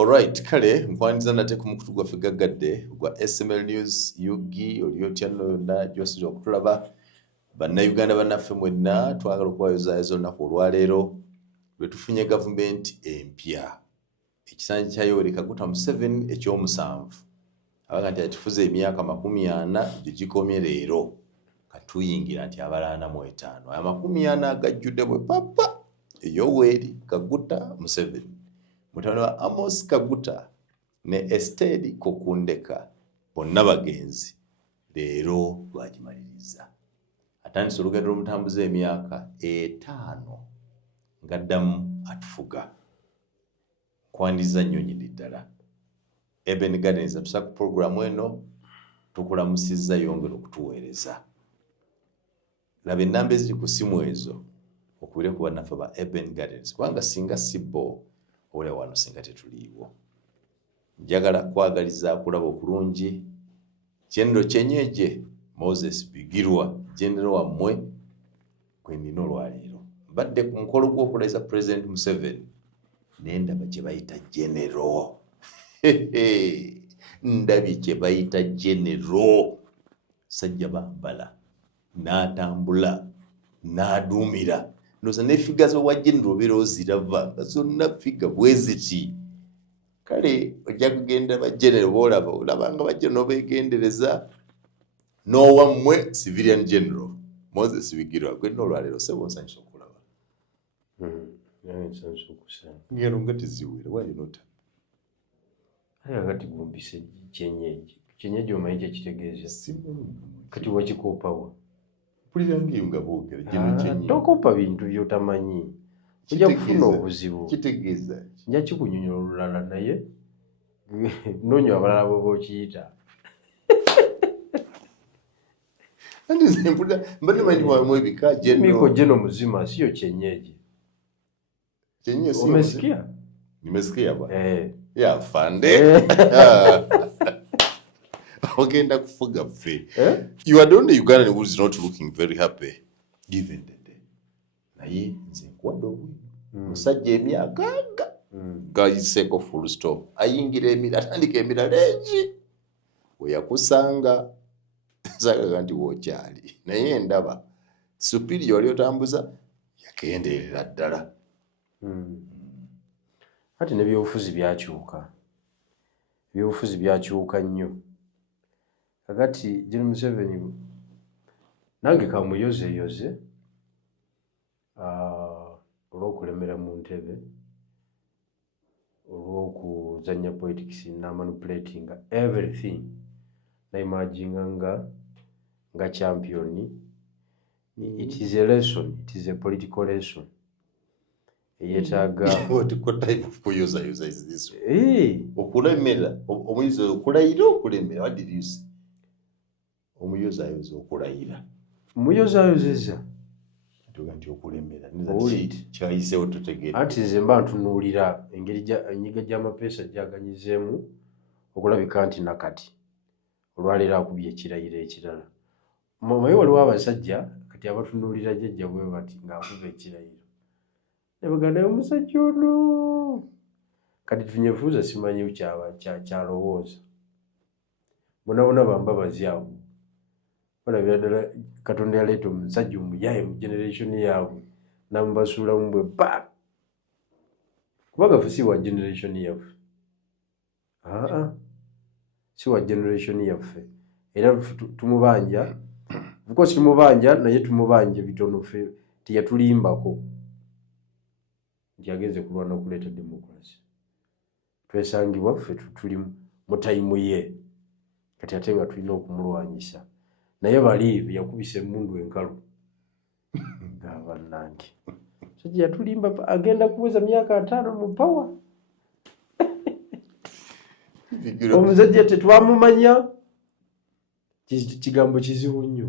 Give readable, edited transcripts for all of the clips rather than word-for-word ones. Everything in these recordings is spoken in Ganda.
Alright, kale nkwandiza nate ku mukutu gwaffe gaggadde gwa SML News Yugi olyotya nonna gy'osobola okutulaba bannayuganda bannaffe mwenna twagala okubayozaayoza olunaku olwaleero lwe tufunye gavumenti empya ekisaanyi kya Yoweri Kaguta Museveni ekyomusanvu abaga nti atufuze emyaka 40 gye gikomye leero katuyingira nti abalana mu 5 aya 40 agajjudde bwe papa Yoweri Kaguta Museveni mutabani wa Amos Kaguta ne Esther Kokundeka bonna bagenzi leero lwagimaliriza atandise olugendo lw'omutambuza emyaka 5 ngaddamu atufuga kwandiza nnyonyini ddala Eben Gardens atusa ku programu eno tukulamusizza yongera okutuweereza laba ennamba eziri ku simu ezo okubire ku bannaffe ba Eben Gardens kubanga singa sibbo ole wano singa tetuliiwo njagala kwagaliza kulaba okulungi General Kyenyeje Moses Bigirwa General wammwe kwe nnina olwaleero mbadde ku mukolo gw'okulayiza President Museveni nendaba gye bayita General ndabye gye bayita General sajja bambala n'atambula n'aduumira ndoza ne figa z'owa General obeera oziraba nga zonna figa bwe ziti kale ojja kugenda ba General boolaba olabanga ba General beegendereza n'owammwe Civilian General Moses Bigirwa gwe n'olwaleero sebo nsanyusa okulaba nsanyusa okusanga ngero nga teziwera wali nota kati gumbise Kyenyeje omanyi kye kitegeeza kati wakikoopawa mpulira ng'eyo nga boogera General Kyenyeje tokopa bintu by'otamanyi ojja kufuna obuzibu kitegeeza nja kikunyonyola olulala naye noonya abalala bwe bookiyita andi mpulira mbadde manyi mwamu ebika miko General muzima siyo Kyenyeje umesikia nimesikia bwana ya fande ogenda kufuga ffe you are the only Ugandan who is not looking very happy given the day naye nze nkwadde obwino musajja emyaka gayiseko full stop ayingira atandika emirala egi we yakusanga zagaga nti wookyali naye ndaba superior wali otambuza yakendeerera ddala ate n'ebyobufuzi byakyuka nnyo kakati General Museveni nange kamuyozeyoze olw'okulemera mu ntebe olw'okuzanya politics n'amanipulating everything naimaginga nga champion it is a lesson, it is a political lesson eyetaaga what type of kuyozayoza is this okulemera omuyizi okulayira okulemera what did you say omuyozayoza okulayira muyozayozeza tuga nti okulemera kyayiseewo tutegeera anti nze mba ntunuulira engeri enyiga gy'amapeesa gyaganyizeemu okulabika nti nakati olwaleero akubye ekirayiro ekirala mumaye waliwo abasajja kati abatunuulira jjajja bwe bati ng'akuba ekirayiro ne baganda omusajja ono kati tunyefuuza simanyi kyalowooza bonabona bambabazi abo balabira ddala Katonda yaleeta omusajja omuyaye mu generation yaabwe namubasuulamu bwe ba kubanga ffe si wa generation yaffe si wa generation yaffe era tumubanja because tumubanja naye tumubanja bitono ffe teyatulimbako nti agenze kulwana okuleeta democracy twesangibwa ffe tuli mu tayimu ye kati ate nga tulina okumulwanyisa naye bali yakubisa emmundu enkalu ng'abannange sajja yatulimba agenda kuweza myaka 5 mu power omusajja tetwamumanya kigambo kizibu nnyo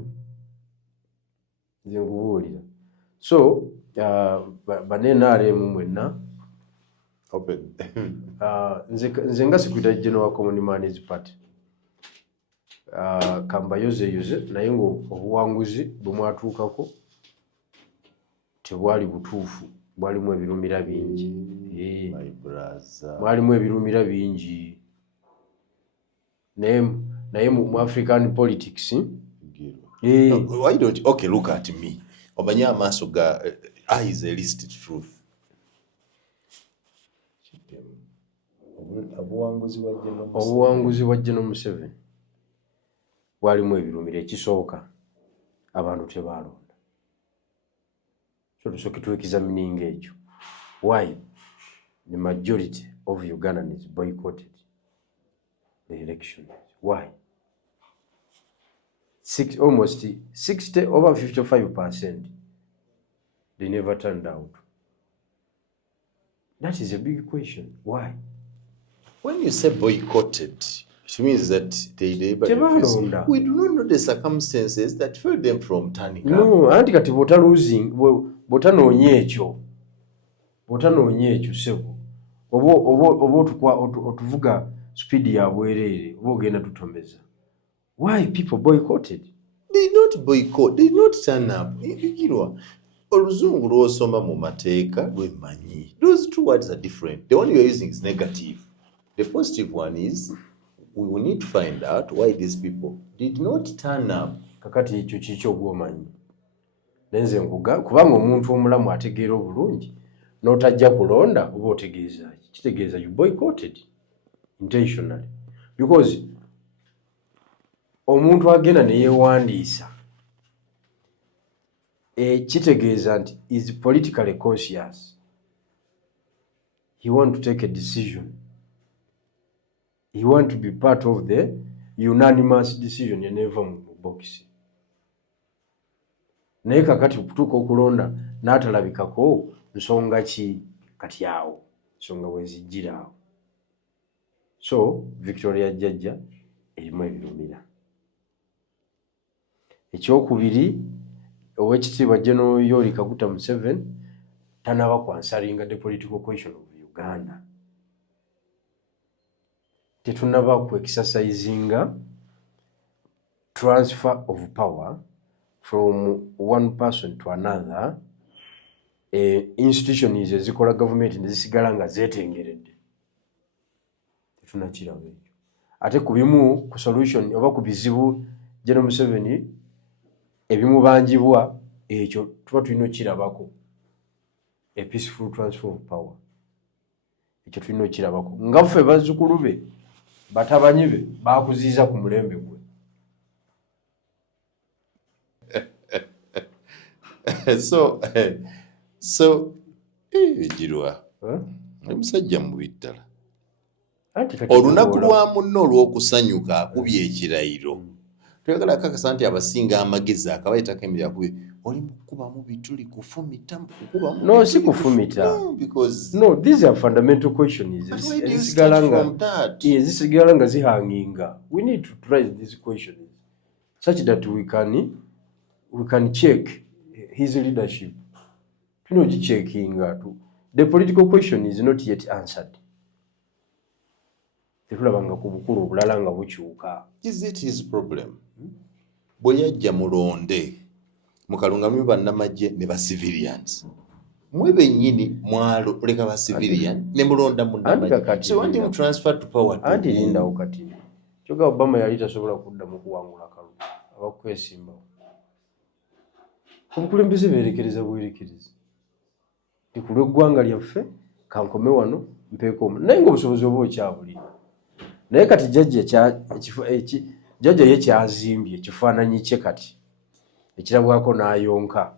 nze nkubuulira so banenaremu mwenna nze nga Secretary General wa Common Man's Party kambayozeyoze naye ng'obuwanguzi bwe mwatuukako tebwali butuufu mwalimu ebirumira bingi. My brother. Mwalimu ebirumira bingi. Naye mu African politics. Why don't you? Okay, look at me. Obanya amaso ga eyes a listed truth. Obuwanguzi bwa General Museveni bwalimu ebirumira ekisooka abantu tebalonda. So tusooke tu-examining ekyo. Why the majority of Ugandans boycotted the election? Why? Almost 60 over 55%, they never turned out. That is a big question. Why? When you say boycotted, it means that they refuse. We do not know the circumstances that failed them from turning up. No, anti kati bota losing, bota nonyecho sebo. Obo tukwa otuvuga speed ya bwerere, obo genda tutomeza. Why people boycotted? They not boycott, they not turn up. Oluzungu lw'osoma mu mateeka lw'emmanyi. Those two words are different. The one you are using is negative. The positive one is we will need to find out why these people did not turn up. Kakati ekyo kikyo gw'omanyi. Nenze nkuga kubanga omuntu omulamu ategeera obulungi n'otajja kulonda oba otegeeza kitegeeza you boycotted intentionally because omuntu agenda ne yeewandiisa kitegeeza nti is politically conscious. He want to take a decision. He want to be part of the unanimous decision yeneva mu box. Naye kakati okutuuka okulonda n'atalabikako nsonga ki kati awo nsonga wezijjira awo. So Victoria Jajja erimu ebirumira. Ekyokubiri Owekitiibwa General Yoweri Kaguta Museveni tanaba kwansalinga the political question of Uganda. Tetunaba ku exercisinga transfer of power from one person to another. Institution is ezikola government nezisigala nga zetengeredde. Tetunakiraba ekyo. Ate kubimu ku solution oba ku bizibu General Museveni ebimubanjibwa ekyo tuba tulina okirabako. A peaceful transfer of power. Ekyo tulina okirabako. Nga ffe bazzukulu be batabanyi be bakuziiza ku mulembe gwe. So ejirwa omusajja mubi ddala. Olunaku lwa munno olw'okusanyuka akubye ekirayiro. Tuyagala akakasa nti abasinga amagezi akabayitako emiri akubye oli mukubamu bituli kufumita mukubamu. No, si kufumita. No, because no, these are fundamental questions. Zisigalanga zihanginga. We need to raise these questions such that we can check his leadership. Checking the political question is not yet answered. Tetulabanga ku bukulu bulala nga bukyuka. Is it his problem? Bweyajja mulonde mukalungamu bannamagye ne ba civilians. Mwe bennyini mwalo leka ba civilian ne mulonda munnamagye. So want him transfer to power to anti linda okati. Kyoga Obama yali tasobola kuddamu kuwangula kalu. Abakwesimba. Obukulembeze berekereza bwerekereza. Ikulwe gwanga lyaffe kankome wano mpeko naye ngobusobozi obo kyabulira. Naye kati jjajja ye kyazimbye kifaananyi kye kati ekirabwako n'ayonka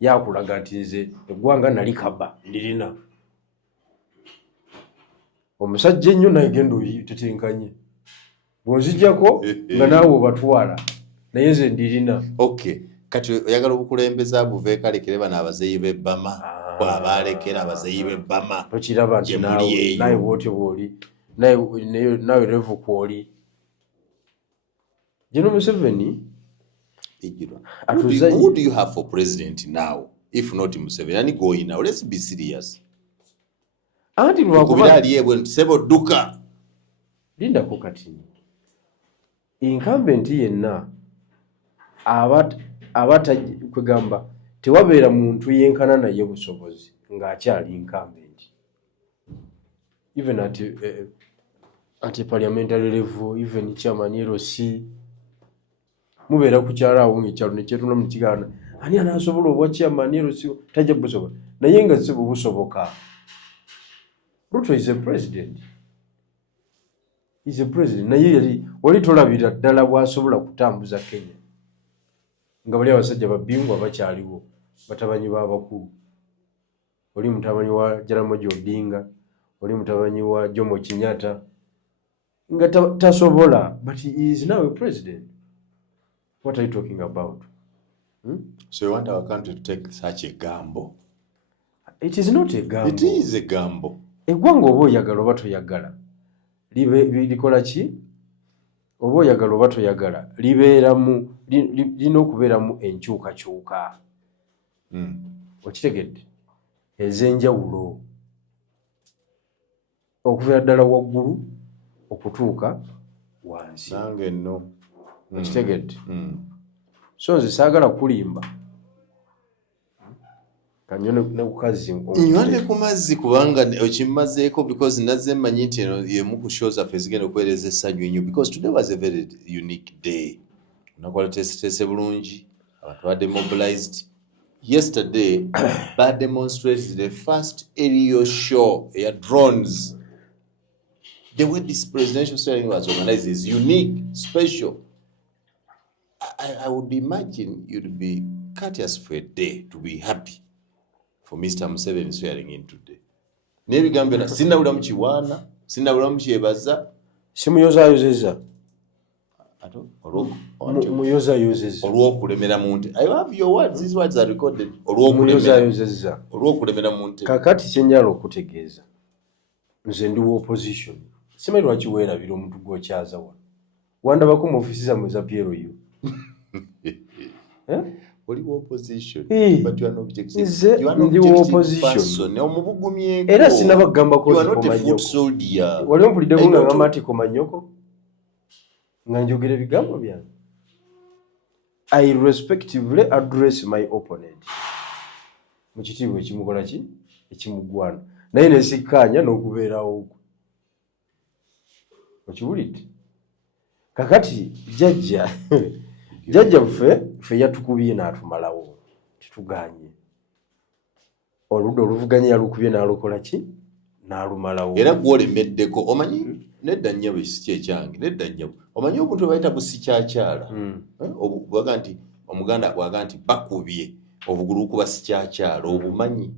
yakulaga nti nze eggwanga nali kaba ndirina. Omusajja ennyo naye genda oyitetenkanye bw'onzijjako nga naawe obatwala naye nze ndirina. Okay, kati oyagala obukulembeze abuve kalekere bano abazeeyi b'ebbama bw'abalekera abazeeyi b'ebbama tokiraba nti nawe bw'otyo bw'oli nawe revu kw'oli. General Museveni who do you have for president now if not Museveni? Ani going now? Let's be serious. Anti lwakuba aliyebwe sebo duka lindako kati incumbent yenna abata kwegamba tewabeera muntu yenkana naye busobozi ng'akyali incumbent. Even at a parliamentary level, even chairman LC, mubeera ku kyalaawo ng'ekyalo ne kyetuna mu kigaana ani anaasobola obwa chairman LC tajja busobola naye nga si busoboka. Ruto is a president. He's a president. Naye yali wali tolabira ddala bw'asobola kutambuza Kenya. Nga bali abasajja babbingwa bakyaliwo batabanyi b'abakulu. Oli mutabanyi wa Jaramogi Odinga, oli mutabanyi wa Jomo Kenyatta. Nga tasobola, but he is now a president. What are you talking about? So you want our country to take such a gamble? It is not a gamble. It is a gamble. Eggwanga oba oyagala oba toyagala likola ki? Oba oyagala oba toyagala lina okubeeramu enkyukakyuka. Okitegedde? Ez'enjawulo okuva ddala waggulu okutuuka wansi. Nange nno. Okitegedde? So nze saagala kulimba kanyo ne kukazi nywande ku mazzi kubanga okimmazeeko because nazze mmanyi nti eno yemu ku shows affe zigenda okuweereza essanyu ennyo because today was a very unique day. Nakola teeseteese bulungi, abantu badde mobilized. Yesterday bad demonstrated the first aerial show air drones. The way this presidential ceremony was organized is unique, special. I would imagine you'd be courteous for a day to be happy for Mr. Museveni swearing in today. N'ebigambo byonna sinnawulira mu kiwaana, sinnawulira mu kyebaza. Simuyozayozezza. Muyozayozezza. Olw'okulemera mu ntebe. I have your words, these words are recorded. Olw'okulemera mu ntebe. Kakati kyenjala okutegeeza. Nze ndi wa opposition. Simanyi lwaki weerabira omuntu gw'okyaza wano. Wandabako mu ofiisi zammwe za PLU. Oli wa opposition. But you are not objective. You are not objective person. Era sinabagambako you are not a foot soldier. Wali ompulidde nga ngamba nti komanyoko nga njogera ebigambo byange. I respectively address my opponent. Mu kitiibwa ekimukola ki? Ekimugwana. Naye nesikkaanya n'okubeerawo okwo. Okiwulidde? Kakati jjajja ffe yatukubye n'atumalawo. Tituganye. Oludda oluvuganya yalukubye n'alukola ki? N'alumalawo. Era gw'olemeddeko omanyi nedda nnyabo ekisi ekyange nedda nnyabo omanyi obuntu bayita busikyakyala. Bwaga nti omuganda bwaga nti bakubye obugulu kuba sikyakyala obumanyi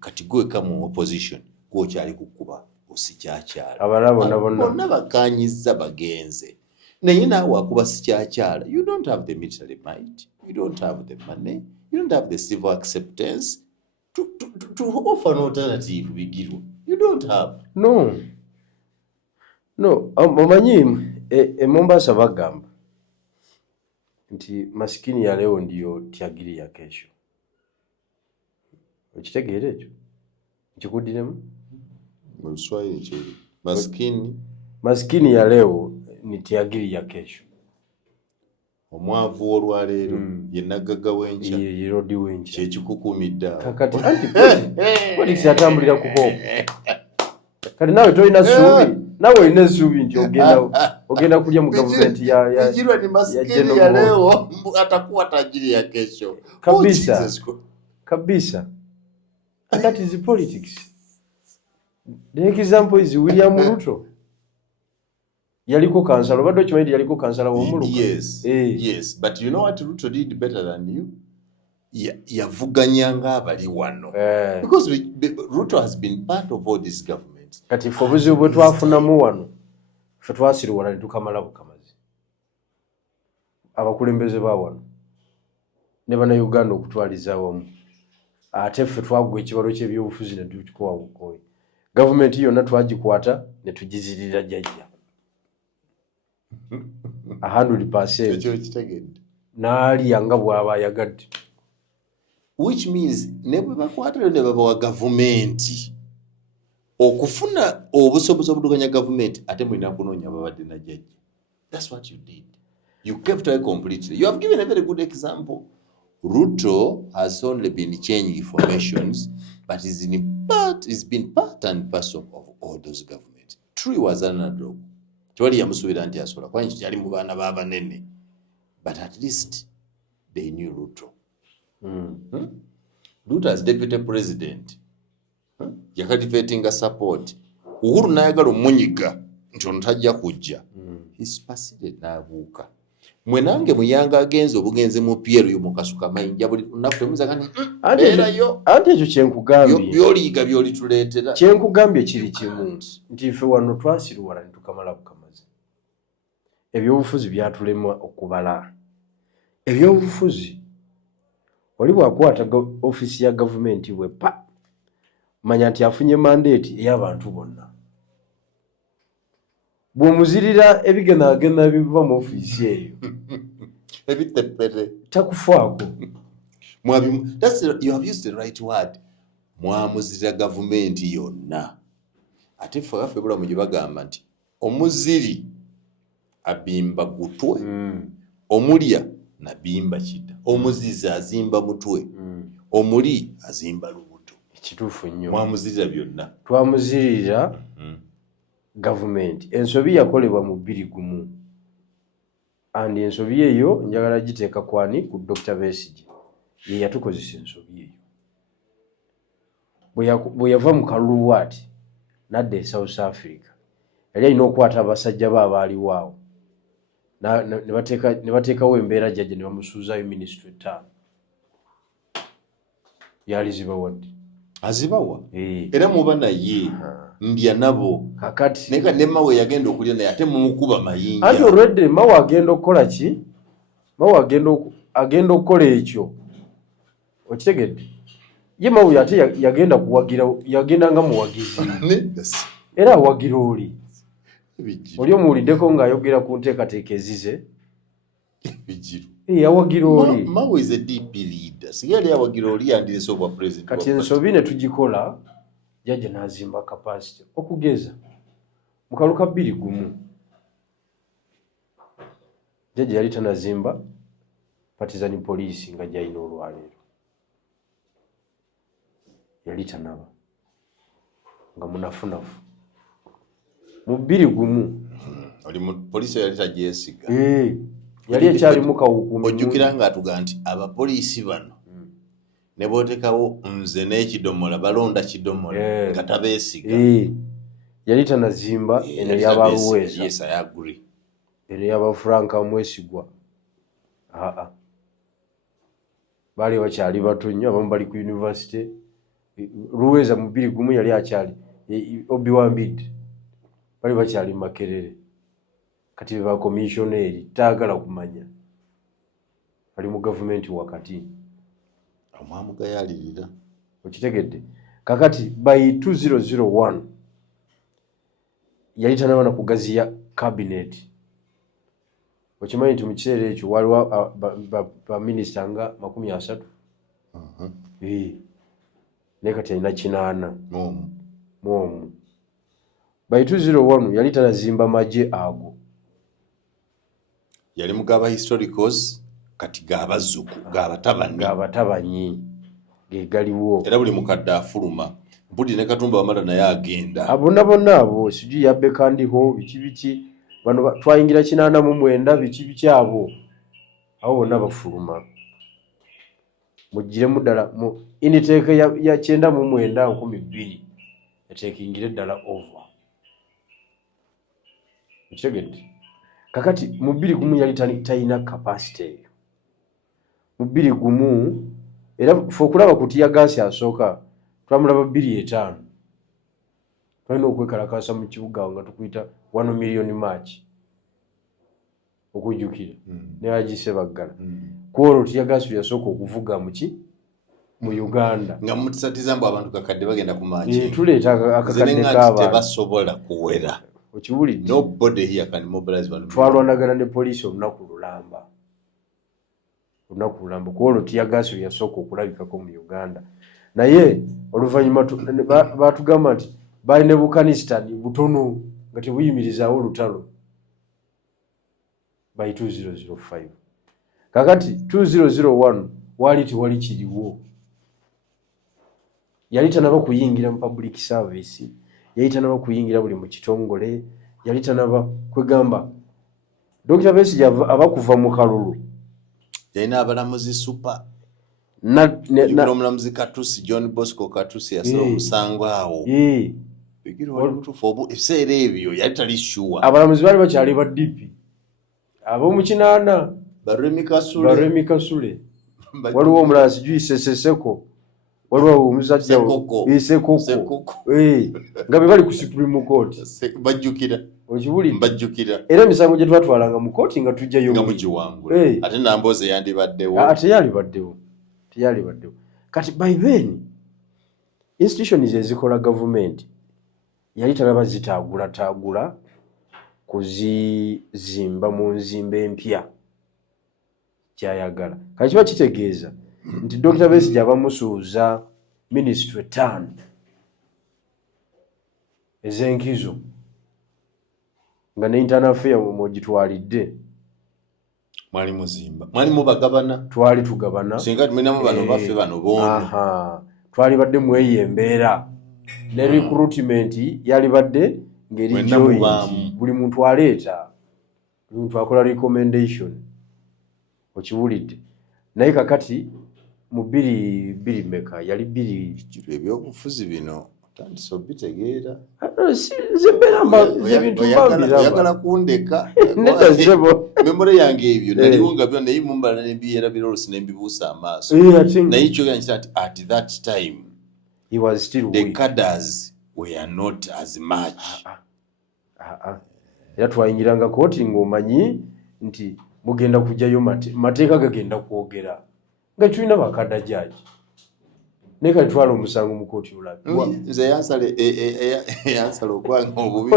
kati gweka mu opposition gwokyali kukuba busikyakyala. Abalala bonna bakanyizza bagenze naye naawe akuba sikyakyala. You don't have the military might, you don't have the money, you don't have the civil acceptance to offer an alternative bigirwa. You don't have. No, omanyi Mombasa bagamba nti masikini ya leo ndiyo tiagiri ya kesho. Okitegeera ekyo? Nkikuddiremu? Mu Luswayiri kiri. Masikini ya leo ni tiagiri ya kesho. Omwavu olwaleero ye nagagga w'enkya. Ye rodi w'enkya. Kyekikukuumidde awo. Kakati anti politics yatambulira ku hope. Kati nawe tolina ssuubi. Nawe olina essuubi nti ogenda kulya mu gavumenti ya Ijirwa ni masikini ya leo atakuwa tajiri ya kesho. Kabisa. And that is the politics. The example is William Ruto. Yaliko kansala. Obadde okimanyi yaliko kansala w'omuluka. Yes. But you know what Ruto did better than you? Yavuganya ng'abali wano. Because Ruto has been part of all these governments. Kati ffe obuzibu bwe twafunamu wano ffe twasiriwala ne tukamala bukamazi. Abakulembeze ba wano ne bannayuganda okutwaliza wamu. Ate ffe twagwa ekibalo ky'ebyobufuzi ne tukikuwa bukoyi. Gavumenti yonna twagikwata ne tugizirira jjajja. 100%. Ekyo kitegedde. N'alya nga bw'aba ayagadde. Which means ne bwe bakwata ne babawa gavumenti okufuna obusobozi obuduganya gavumenti ate mulina kunoonya babadde na jjajja. That's what you did. You kept away completely. You have given a very good example Ruto has only been changing formations, but is been part and parcel of all those governments. True, he was an underdog. Twali yamusubira nti asola kwani kyali mu baana b'abanene, but at least they knew Ruto. Ruto as deputy president yakativatinga support. Uhuru n'ayagala omunyiga nti ono tajja kujja. His paside n'abuuka. Mwe nange muyanga agenze obugenze mu Pierre yo mukasuka mayinja buli lunaku temuza kani erayo anti ekyo kyenkugambye byoliyiga byolituleetera kyenkugambye kiri kimu nti ffe wano twasiruwala ne tukamala bukamazi. Ebyobufuzi byatulema okubala. Ebyobufuzi oli bwakwata ofisi ya gavumenti bwe pa manya nti afunye mandate ey'abantu bonna. Bw'omuzirira ebigenagena biva mu ofisi eyo ebitepere takufaako. You have used the right word. Mwamuzirira gavumenti yonna. Ate ffe abaffe bulamu gye bagamba nti omuziri abimba gutwe, omulya nabimba kida, omuzizi azimba mutwe, omuli azimba lubuto. Ekituufu nnyo. Mwamuzirira byonna. Twamuzirira gavumenti. Ensobi yakolebwa mu 2021 and ensobi eyo njagala giteeka kwani ku Dr. Besigye ye yatukozesa ensobi eyo. Bwe yava mu kalulu ati nadda e South Africa yali alina okukwata abasajja be abaaliwo awo ne bateekawo embeera jjajja ne bamusuuzaayo minisitule 5 yali zibawadde. Azibawa? Era muba naye ndya nabo kakati neka ne mawe yagenda okulya naye ate mumukuba mayinja. Ati already mawe agenda okukola ki? Mawe agenda okukola ekyo. Okitegedde? Ye mawe ate yagenda kuwagira, yagenda nga muwagizi. Era awagira oli. Oli omuwuliddeko ng'ayogera ku nteekateeka ezize. Bijiru. Yawagira oli. Mawe is a DP leader. Sigali yawagira oli yandirese obwa president. Kati ensobi ne tugikola jjajja n'azimba capacity. Okugeza mu kaluka 2021 jjajja yali tanazimba partisan police nga gyalina olwaleero. Yali tanaba nga munafunafu mu 2021 oli mu police yali tagyesiga. Yali ekyalimu kawukuumi. Ojjukira ng'atuga nti abapoliisi bano ne bootekawo nze n'ekidomola balonda kidomola nga tabeesiga. Yali tanazimba eno y'abaluweeza. Yes, I agree. Eno y'abafranka mwesigwa. Baali bakyali bato nnyo, abamu bali ku university. Luweeza mu 2021 yali akyali Obi Wambidde. Bali bakyali Makerere. Kati ba commissioner taagala kumanya. Ali mu gavumenti wakati. Omwamuga yalirira. Okitegedde. Kakati by 2001 yali tanabona kugaziya cabinet. Okimanyi nti mu kiseera ekyo waliwo ba minister nga 30. Ne kati alina 80. Mwomu. By 2001 yali tanazimba magye ago. Yali mugaba historicals kati gabatabanyi ge galiwo. Era buli mukadde afuluma. Mpudi ne Katumba Wamala naye agenda. Abonna bonna abo sijui yabbe kandiho biki bano twayingira 89 biki abo. Abo bonna bafuluma. Mujire muddala mu initeke ya 9 yatekingire ddala over. Ekigedde. Kakati mu 2021 yali talina capacity. Mu 2021 era fokulaba kutiya gasi asooka twamulaba 2.5. Twalina okwekalakasa mu kibuga nga tukuyita 1 million match. Okujjukira. Ne agise baggala. Kwolwo tiya gasi yasooka okuvuga mu Uganda. Nga mutisatiza mbu abantu kakadde bagenda ku match. Tuleeta akakadde k'abantu. Tebasobola kuwera. Okiwulidde? Nobody here can mobilize one. Twalwanagana ne police olunaku lulamba. Kwolwo tiya gasi yasooka okulabikako mu Uganda. Naye oluvannyuma batugamba nti balina Bukanistan butono nga tebuyimirizaawo olutalo. By 2005. Kakati 2001 wali tewali kiriwo. Yali tanaba kuyingira mu public service, yali tanaba kuyingira buli mu kitongole, yali tanaba kwegamba Dr. Besigye abakuva mu kalulu yalina abalamuzi super omulamuzi Katusi, John Bosco Katusi yasala omusango awo. Ebiseera ebyo yali tali sure. Abalamuzi baali bakyali ba DP ab'omu kinaana Baremi Kasule waliwo omulala sijui Seseseko waliwo omusajja Sekoko nga be bali ku Supreme Court bajjukira okiwulidde mbajjukira era emisango gye twatwalanga mu kooti nga tujjayo nga mugiwangula ate Nambooze yandibaddewo teyalibaddewo kati by then institutions ezikola government yali talaba zitaagula kuzizimba mu nzimba empya kyayagala kati kiba kitegeeza nti Dr. Besigye abamusuuza ministry 5 ez'enkizo nga ne internal affair mugitwalidde mwali muzimba mwali mubagabana twali tugabana singa tuminamu bano baffe bano bono twali badde mweyembeera ne recruitment yali badde ngeri joint buli muntu aleeta buli muntu akola recommendation okiwulidde naye kakati mu 2 meka yali 2 ebyobufuzi bino tandise obitegeera oyagala kundeka memore yange ebyo naliwo nga byonna naye mumbala nembiyeera birolosi nembibuusa amaaso naye kyoyanisa nti at that time he was still the cadres were not as much. Era twayingiranga kooti ng'omanyi nti mugenda kujjayo mateeka gagenda kwogera nga tulina bakada jaji naye kati twala omusango mu kooti olabe nze yansala ogwange obubi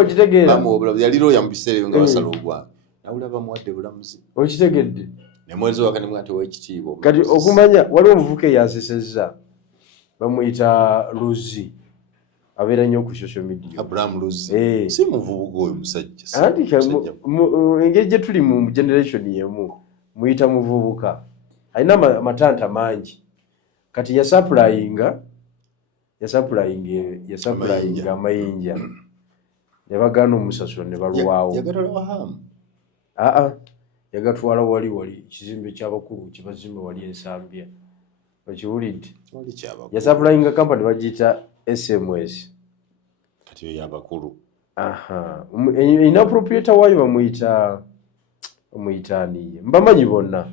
bamuwabula yali looya mu biseera ebyo nga basala ogwange nawulira bamuwadde bulamuzi okitegedde nemwezi wakati mwati ow'ekitiibwa kati okumanya waliwo omuvuka eyasesezza bamuyita Luzi abeera nnyo ku social media Abraham Luzi si muvubuka oyo musajja engeri gye tuli mu generation yemu muyita muvubuka alina amatanta mangi kati yasaplayinga amayinja yabagaana omusasula ne balwawo yagatwala wali ekizimbe ky'abakulu kyebazimba wali ensambya okiwulidde yasaplayinga kampani bagiyita SMS kati yo yabakulu ina proprietor waayo bamuyitaaniye mbamanyi bonna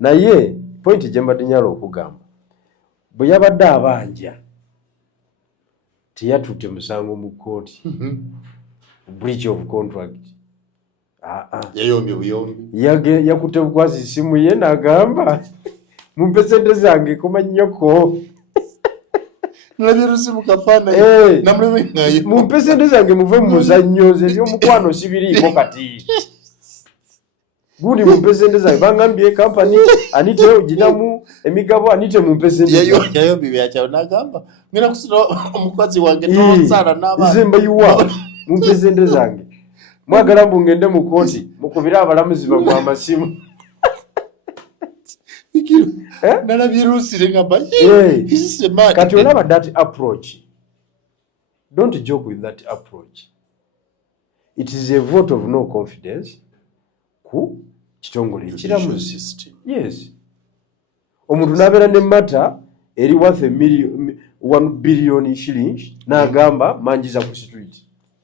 naye point gye mbadde nyala okugamba bwe yabadde abanja teyatutte musango mu kkooti breach of contract yayombye buyombi yakutte bukwasi simu ye n'agamba mumpe sente zange koma nnyoko mumpe sente zange muve mu muzannyo ze eby'omukwano sibiriiko kati gundi mumpe sente zange bangambye kampani anite oginamu emigabo anite mumpe sente yayombi byakyawo n'agamba ngenda kusula omukozi wange tosaala n'abaana nze mbayiwa mumpe sente zange mwagala mbu ngende mu kooti mukubire abalamuzi bagwe amasimu kati olaba that approach, don't joke with that approach. It is a vote of no confidence ku kitongole ekiramuzi. Yes, omuntu nabeera ne matter eri worth $1 billion shillings n'agamba manjiza ku street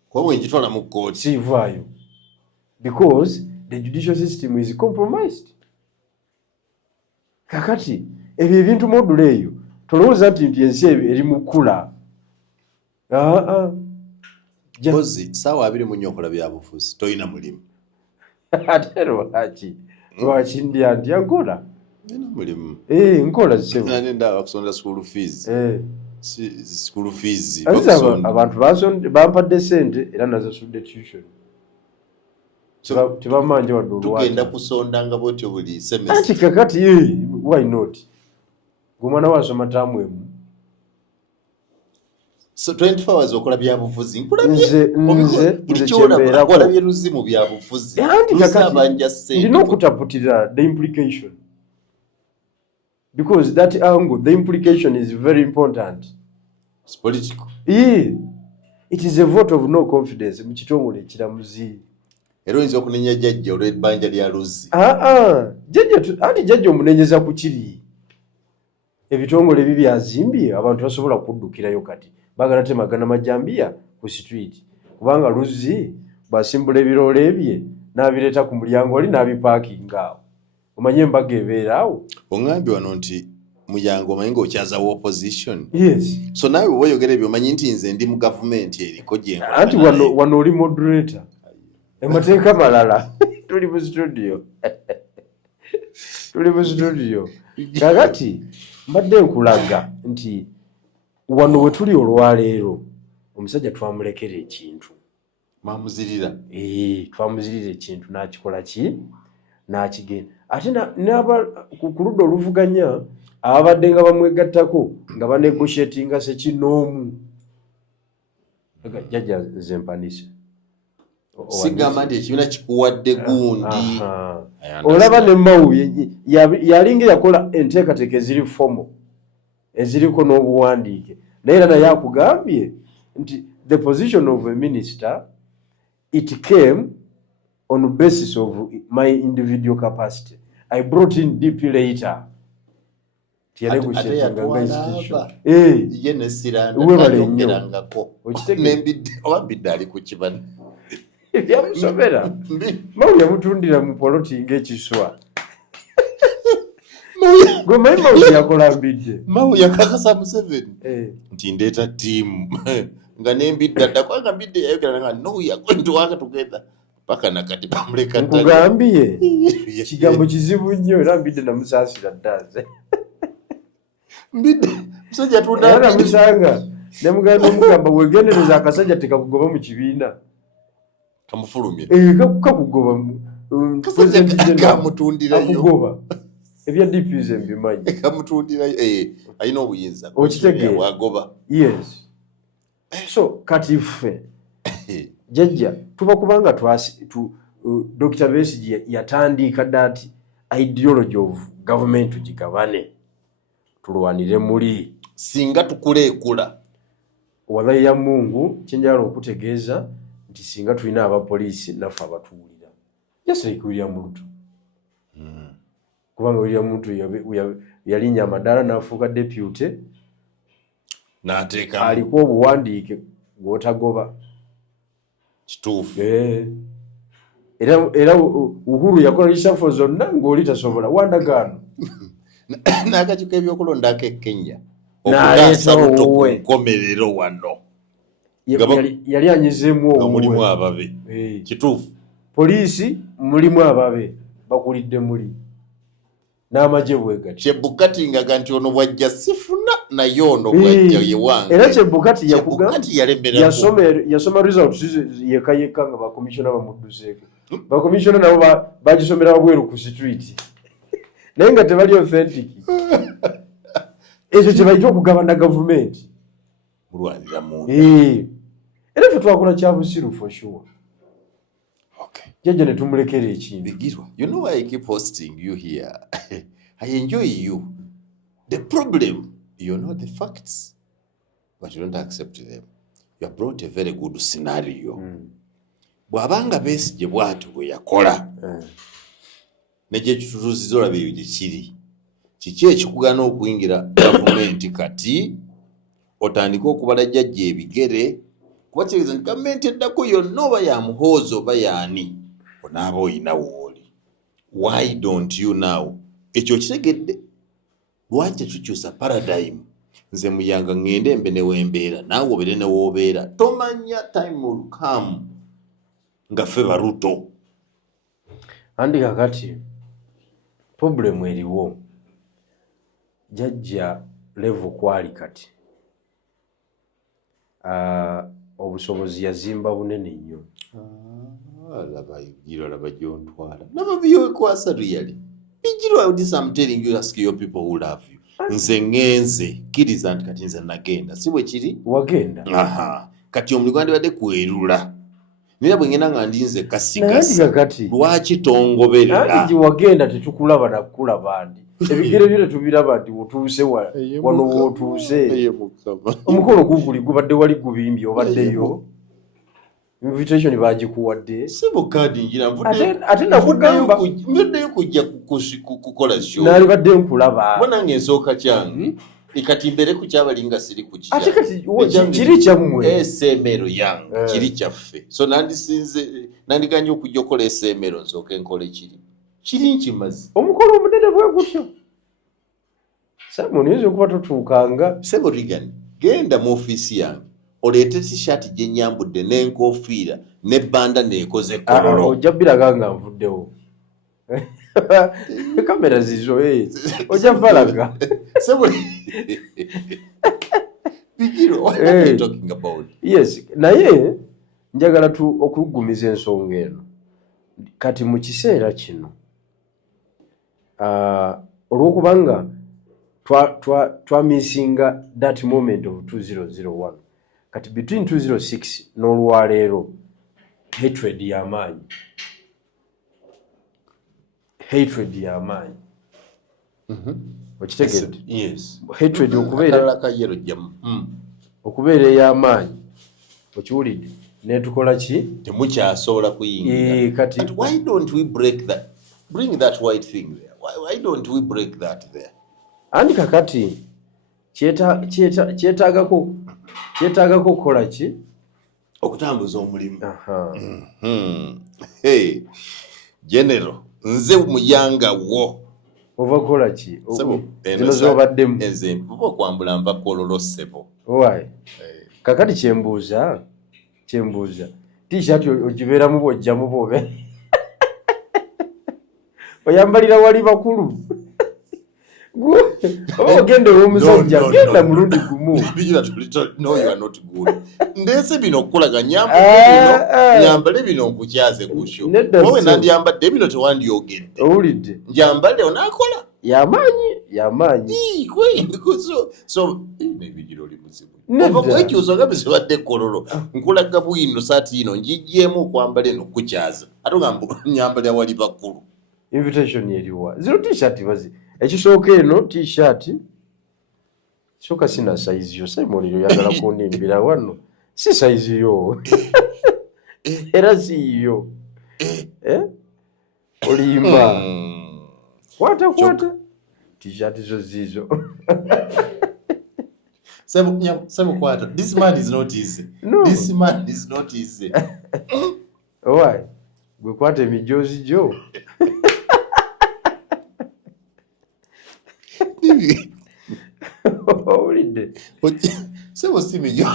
kwa njitwala mu court sivaayo because the judicial system is compromised. Kakati ebyo ebintu module eyo tolowooza nti ensi eri mu kkula. Bozi sawa 24 okola byabufuzi toyina mulimu ate lwaki ndya nkola mulimu nkola sebo nenda bakusonda school fees school fees abantu bampadde sente era nazasudde tuition tebamanja wadde olwati tugenda kusondanga bwotyo buli semester anti kakati why not gumwana wasoma tamu emu so 24 hours okola byabufuzi nze kyembeera kola byeruzimu byabufuzi anti kakati ndina okutaputira the implication because that angle, the implication is very important. It's political. Yeah. It is a vote of no confidence mu kitongole ekiramuzi. Era oyinza okunenya jjajja olw'ebbanja lya Luzzi. Jjajja omunenyeza ku kiri. Ebitongole bibi azimbye abantu basobola kuddukirayo kati. Bagala temagana majambiya ku street. Kubanga Luzzi basimbula ebirole bye n'abireeta ku mulyango oli n'abipaakinga awo. Omanye embaga ebeeraawo. Ongambye wano nti Muyango omanyi ng'okyazawo opposition. Yes. So naawe weeyogera ebyo omanyi nti nze ndi mu gavumenti eriko gye nkola. Anti wano oli moderator. Emateeka malala. Tuli mu studio. Kakati mbadde nkulaga nti wano we tuli olwaleero omusajja twamulekera ekintu. Mamuzirira. Twamuzirira ekintu n'akikola ki? N'akigenda. Ate n'aba ku ludda oluvuganya abadde nga bamwegattako nga banegotiatinga sekinoomu. Jjajja nze mpanise. Sigamba nti ekibiina kikuwadde gundi. Olaba ne Mao yalinga yakola enteekateeka eziri fomo eziriko n'obuwandiike naye era naye akugambye nti the position of a minister it came on the basis of my individual capacity. I brought in DP later. Ye ne Siranda tayongerangako. Obambidde ali ku kibano. Yamusomera. Mao yamutundira mu poloti ng'ekiswa. Gwe manyi Mao yakola mbidde. Mao yakakasa Museveni nti ndeeta ttiimu nga n'embidde adda kubanga mbidde yayogera nga no we are going to work together. Paka nakati bamuleka ddala. Nkugambye kigambo kizibu nnyo era mbidde namusaasira ddaaze. Mbidde musajja tunda namusanga ne muganda omugamba wegendereza akasajja tekakugoba mu kibiina. Kamufulumye. Kakugoba mu kasajja kamutundirayo. Akugoba. Ebya DPs mbimanyi. Kamutundirayo ayina obuyinza. Okitegeera wagoba. Yes. So kati ffe jjajja tuba kubanga Dr. Besigye yatandika that ideology of government tugigabane tulwanire muli singa tukuleekula. Wallahi ya Mungu kyenjala okutegeeza nti singa tulina abapoliisi naffe abatuwulira just like William Ruto. Kubanga William Ruto yalinnya amadaala n'afuuka deputy n'ateeka aliko obuwandiike gw'otagoba. Kituufu. Era Uhuru yakola lisafo zonna ng'oli tasobola wandagaano. N'akakiiko ebyokulonda ak'Ekenya n'aleeta owuwe nkomerero wano. Yali anyizeemu owuwe. Mulimu ababe. Kituufu. Poliisi mulimu ababe bakulidde muli. N'amagye bwegati. Chebukati ngaga nti ono bwajja sifuna naye ono bwajja ye wange. Era Chebukati yakugamba yasoma results yekka nga bakomishona bamudduseeko. Bakomishona nabo bagisomera wabweru ku street. Naye nga tebali authentic. Ekyo kye bayita okugabana gavumenti. Mulwanira muntu. Era ffe twakola kya busiru for sure. Okay. Jjajja ne tumulekera ekintu. Bigirwa. You know why I keep hosting you here? I enjoy you. The problem, you know the facts, but you don't accept them. You have brought a very good scenario. Bwabanga Besigye bw'atyo bwe yakola. Negye kitutuusiza olaba ebyo gye kiri. Kiki ekikugaana okuyingira gavumenti kati otandika okubala jjajja ebigere kuba kitegeeza nti gavumenti eddako yonna oba ya muhoozi oba yaani onaaba oyina wooli. Why don't you now? Ekyo kitegedde lwaki tukyusa paradigm. Nze Muyanga ngende embe ne wembeera naawe obere ne woobeera tomanya time will come nga ffe baruto. Andi kakati problem eriwo jjajja level kwali kati obusobozi yazimba bunene nnyo. Laba gyontwala naba byokwasa really. Bijirwa this I'm telling you, ask your people who love you. Nze ngenze kiriza nti kati nze nagenda si bwe kiri wagenda. Kati omuli gwandi badde kwerula naye bwe ngenda nga ndinze Nanti kasigasa kakati lwaki tongoberera anti wagenda tetukulaba nakukulaba ndi ebigere byo tetubiraba nti otuuse wano wootuuse omukolo guguli gubadde wali gubimbye obaddeyo invitation bagikuwadde sebo kadi njira ate nakugamba mvuddeyo kujja kukola show nalibadde nkulaba bona ng'ensooka kyange kati mbere ku kyabalinga siri ku kiri ate kati kiri kyammwe esemero yange kiri kyaffe so nandiganye okujja okola esemero nsooke nkole kiri nkimazi omukolo omunene bwe gutyo Simon oyinza okuba totuukanga sebo Regan genda mu ofiisi yange oleete t-shirt gye nyambudde n'enkofiira n'ebbanda neekoze kololo ojja biraga nga nvuddewo kamera zizo ojja balaga sebo Bigiro, what are you talking about? Yes, naye njagala okuggumiza ensonga eno kati mu kiseera kino olw'okubanga twamisinga that moment of 2001 kati between 206 n'olwaleero hatred y'amaanyi okitegedde hatred okubeera ey'amaanyi okiwulidde netukola ki temukyasobola kuyingira kati why don't we bring that white thing there why don't we break that there andi kakati kyetaagako kukola ki okutambuza omulimu general nze muyanga wo ova kukola ki zino zobaddemu nze mpuba okwambula nva kololo ssebo wayi kakati kyembuuza t-shirt ogibeeramu bwojjamu bwobe oyambalira wali bakulu ogenda olw'omusajja genda mulundi gumu ndese bino okukulaga nyambale bino nkukyaze kusho wowe nandyambadde bino tewandyogedde owulidde njambale onaakola yamaanyi so nebigiro oli muzibu ekyuso nga bizibadde kololo nkulaga bwino saati ino ngigyemu okwambala eno kukyaza ate ogamba nyambalira wali bakulu invitation eriwa zero t-shirt bazi ekisooka eno t-shirt soka sina size yo Simon yagala kundimbira wano si size yo era si yo olimba kwata t-shirt zo zizo Sabu kwata this man is not easy No. This man is not easy why gwe kwata emijozi jo owulidde Sabu simijo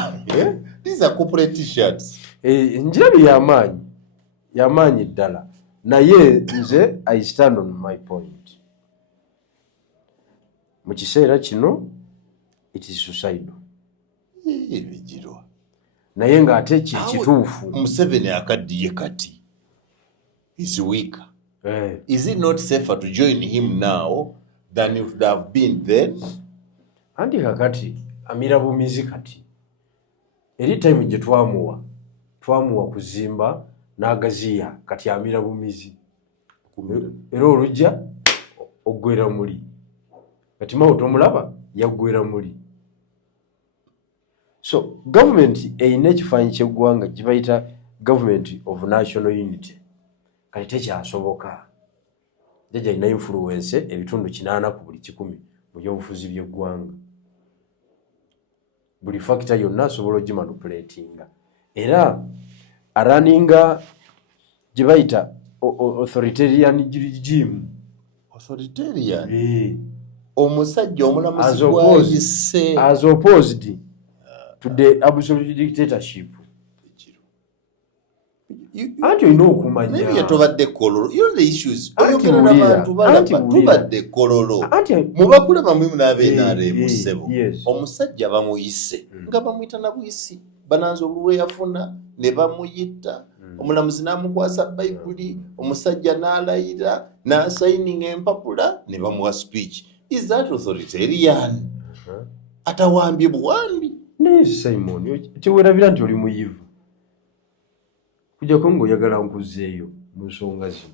these are corporate t-shirts njirabi yamaanyi ddala naye nze I stand on my point mu kiseera kino it is suicidal ebigiro naye ng'ate kituufu Museveni akaddiye kati is weaker is it not safer to join him now than it would have been then anti kakati amira bumizi kati eri time gye twamuwa kuzimba n'agaziya kati amira bumizi era olujja oggwera muli kati mawo tomulaba yaggwera muli so government eyina ekifaanyi ky'eggwanga kibayita government of national unity kati tekyasoboka jjajja alina influence ebitundu 80 ku buli 100 mu byobufuzi by'eggwanga buli fakita yonna asobola ogimanipulatinga era araninga gye bayita authoritarian regime omusajja omulamuzi gwayise as opposed to the absolute dictatorship anti olina okumanya yatobadde kololo the issues oyogera n'abantu balaba tubadde kololo mubakule bamwe munaabenaaremu ssebo omusajja bamuyise nga bamuyita na buyisi bananza olulwe yafuna ne bamuyita omulamuzi n'amukwasa bayibuli omusajja n'alayira n'asayininga empapula ne bamuwa speech is that authoritarian atawambye buwambi naye Simon teweerabira nti oli muyivu kujja ko ng'oyagala nkuzeeyo mu nsonga zino.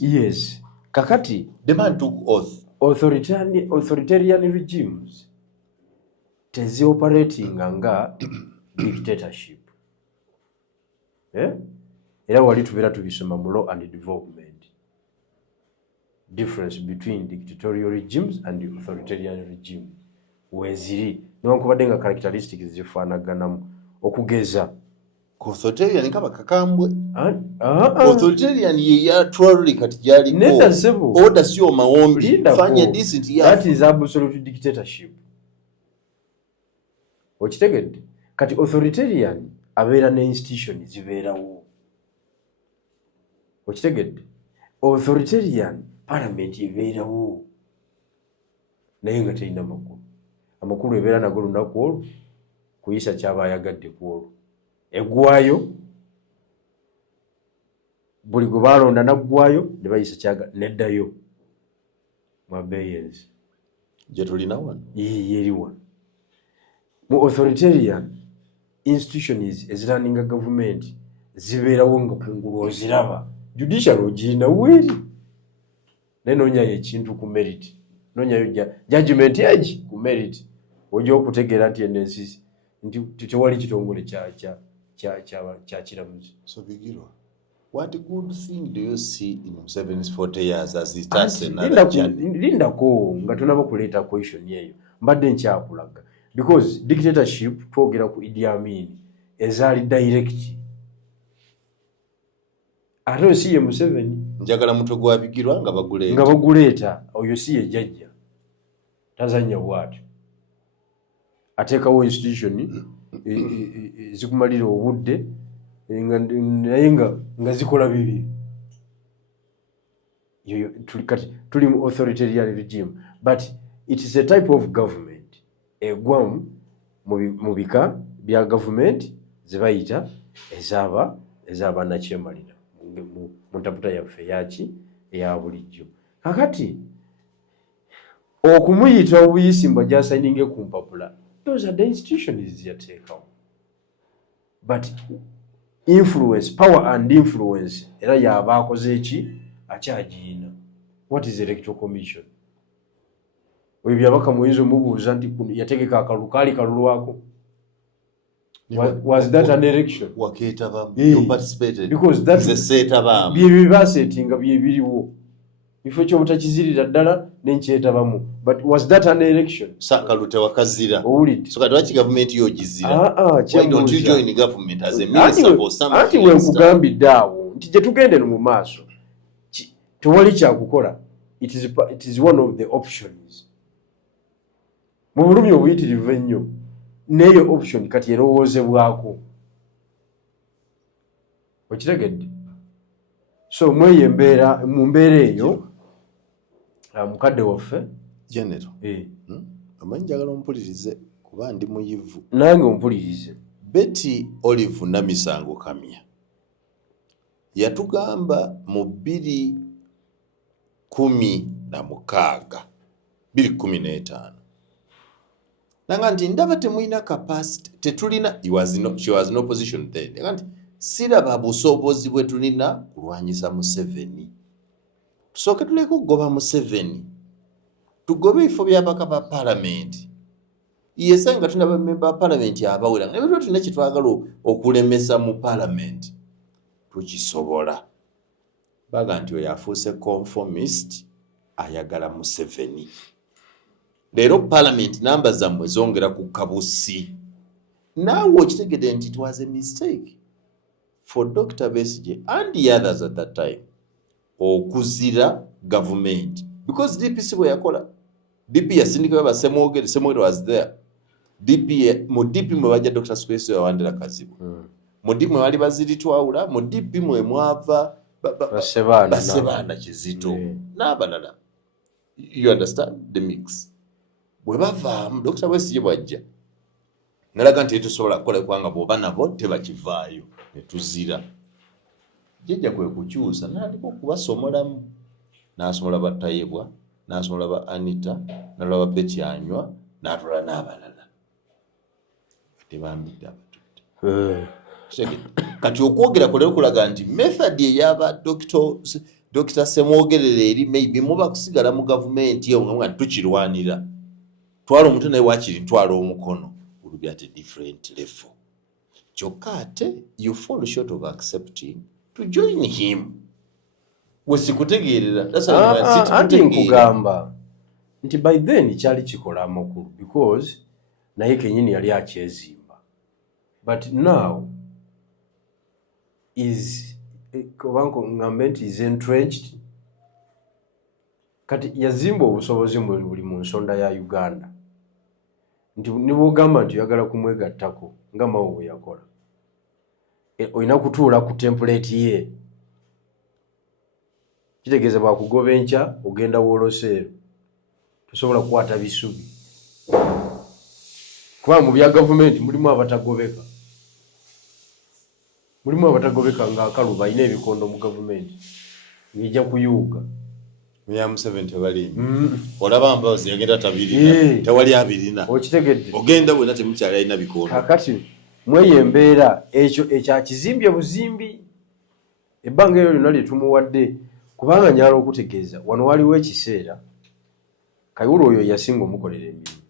Yes. Kakati the man took oath. Authoritarian regimes tezi operating nga dictatorship. Era wali tubeera tubisoma mu Law and Development. Difference between dictatorial regimes and authoritarian regime. Weziri newankubadde nga characteristics zifaanaganamu okugeza Authoritarian kaba kakambwe. Authoritarian ye yatwalule kati gyaliko. Order sio maombi. Fanya decent ya. That is absolute dictatorship. Okitegedde? Kati authoritarian abeera ne institution zibeerawo. Okitegedde? Authoritarian parliament ebeerawo. Naye nga terina makulu. Amakulu ebeera nago lunaku olwo kuyisa kyaba ayagadde ku olwo. Eggwayo buli gwe baalonda naggwayo ne bayisa kyaga neddayo mu abeyance gye tulina wano yeriwa mu authoritarian institutions eziraninga government zibeerawo nga kungulu oziraba judicial ogirina weeri naye noonyayo ekintu ku merit noonyayo judgment yaki ku merit ojja okutegeera nti enensi nti tewali kitongole kya kiramuzi. So Bigirwa, what good thing do you see in Museveni's 40 years as he starts another journey? Lindako nga tunaba kuleeta question eyo mbadde nkyakulaga because dictatorship twogera ku Idi Amin ezaali direct ate si ye Museveni njagala mutwe gwa Bigirwa nga baguleeta oyo si ye jjajja Tanzania bwatyo ateekawo institution zikumalira obudde naye nga zikola bibi. Tuli mu authoritarian regime but it is a type of government egwamu mu bika bya government zebayita ez'abannakyemalira mu ntaputa yaffe yaki eya bulijjo. Kakati okumuyita obuyisi mba gyasayininge ku mpapula those are the institutions yateekawo but influence power and influence era yaba akoze eki akyagiyina. What is electoral commission? Oyo byabaka muyinza omubuuza nti yategeka akalulu kaali kalulwako. Was that an election? You participated because that's a set abamu bye basetinga bye biriwo ifo kyo butakizirira ddala n'enkyetabamu but was that an election? Sakalute wakazira owulidde so kati waki government yogizira why don't you join the government as a minister for something? Anti wenkugambidde awo nti gye tugende no mu maaso tewali kyakukola. It is one of the options. Mu bulumi obuyitirivu ennyo n'eyo option kati erowoozebwako. Okitegedde? So mweyo mu mbeera eyo mukadde waffe General amanyi njagala ompulirize kuba ndi muyivu nange ompulirize. Betty Olive Namisango Kamya yatugamba mu 2015 nanga nti ndaba temulina capacity tetulina she was in opposition then nanga nti siraba busobozi bwe tulina kulwanyisa Museveni. Tusooke tuleke okugoba Museveni tugobe ebifo by'abaka ba parliament yese nga tulina bamemba ba parliament abawera nga ebyo tulina kyetwagala okulemesa mu parliament tukisobola. Baga nti oyo afuuse conformist ayagala Museveni. Leero parliament namba zammwe zongera ku kabusi. Naawe okitegedde nti it was a mistake for Dr. Besigye and the others at that time okuzira government because DP bwe yakola DP yasindika baba Semwogere was there. Mu DP mwe bajja Dr. Space Wandera Kazibu. Mu DP mwe bali baziri twawula mu DP mwe mwava basebana Kizito n'abalala. You understand the mix? Bwe bavaamu Dr. Besigye bwajja nalaga nti tusobola kukola kubanga bw'oba nabo tebakivaayo ne tuzira. Jjajja kwe kukyusa n'aliko okubasomolamu n'asomola Battayebwa n'asomola ba Anita n'alaba Betty Anywa n'atula n'abalala tebambidde abatutte. kati okwogera ku lero kulaga nti method eyaba Dr. Semwogerere eri maybe muba kusigala mu gavumenti eyo nga tukirwanira twala omuntu naye wakiri ntwala omukono will be at a different level. Kyokka ate you fall short of accepting to join him. Wesikutegeerera anti nkugamba nti by then kyali kikola amakulu because naye kenyini yali akyezimba, but now is kubanko ngambe nti is entrenched. Kati yazimba obusobozi buli mu nsonda ya Uganda nti nibogamba nti oyagala kumwegattako nga mawo bwe yakola, olina kutuula ku template ye. Kitegeeza bwakugoba enkya ogenda wooloseero tosobola kukwata bisubi kuba mu bya gavumenti mulimu abatagobeka, nga akaluba alina ebikondo mu gavumenti ng'ejja kuyuuga ya Museveni tebalimi olaba Mboozi yagenda tabirina tewali abirina okitegedde ogenda bwena temukyali alina bikondo. Kakati mweyo embeera ekyo ekyakizimbye buzimbi ebbanga eryo lyonna lyetumuwadde, kubanga nyala okutegeeza wano waliwo ekiseera Kayihura oyo yasinga omukolera emirimu,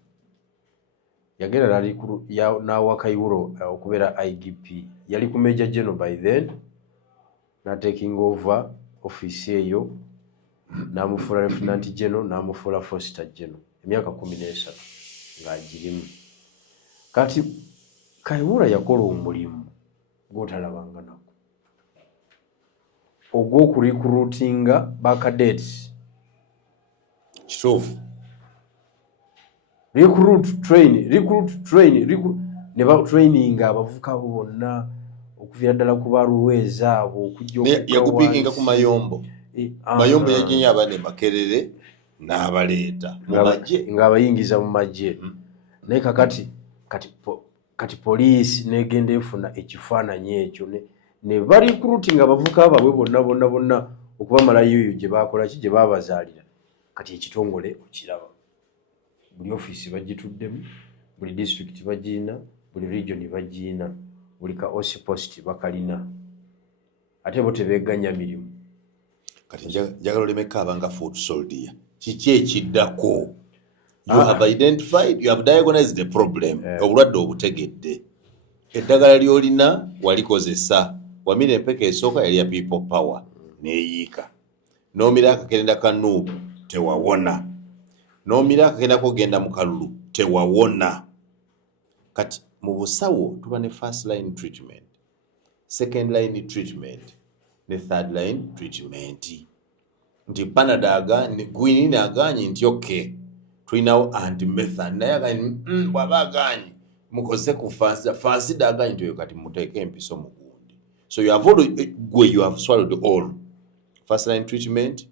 yagenda n'awa Kayihura okubeera IGP, yali ku Major General by then, taking over office eyo n'amufuula Lieutenant General n'amufuula Foster General, emyaka 13 ng'agirimu. Kati Kayihura yakola omulimu gw'otalabanga nako ogw'okurecruitinga bakadets. Kituufu. Recruit train ne ba training abavuka bonna okuviira ddala ku baluweeza abo okujja yakupikinga ku Mayombo. Mayombo yajinya abane Makerere n'abaleeta mu magye ng'abayingiza mu magye. Naye kati poliisi n'egenda efuna ekifaananyi ekyo ne barecruiting abavuka baabwe bonna okubamalayo eyo gye baakola ki gye baabazaalira. Kati ekitongole okiraba, buli office bagituddemu, buli district bagirina, buli region bagirina, buli ka OC post bakalina, ate bo tebeeganya mirimu. Kati njagala olemeka abanga foot soldier kiki ekiddako? You have identified, you have diagnosed the problem. Obulwadde obutegedde, eddagala ly'olina walikozesa, wamira empeka esooka yali ya people power neeyiika, n'omira akagenda ka Nuupu tewawona, n'omira akagenda kogenda mu kalulu tewawona. Kati mu busawo tuba ne first line treatment, second line treatment ne third line treatment. Nti Panada ni Gwinini aganye nti okay tulinawo anti-methane naye aganye bw'aba aganye mukoze ku fansida aganye nti kati muteeke empiso mu gundi. So you have you have swallowed all. First line treatment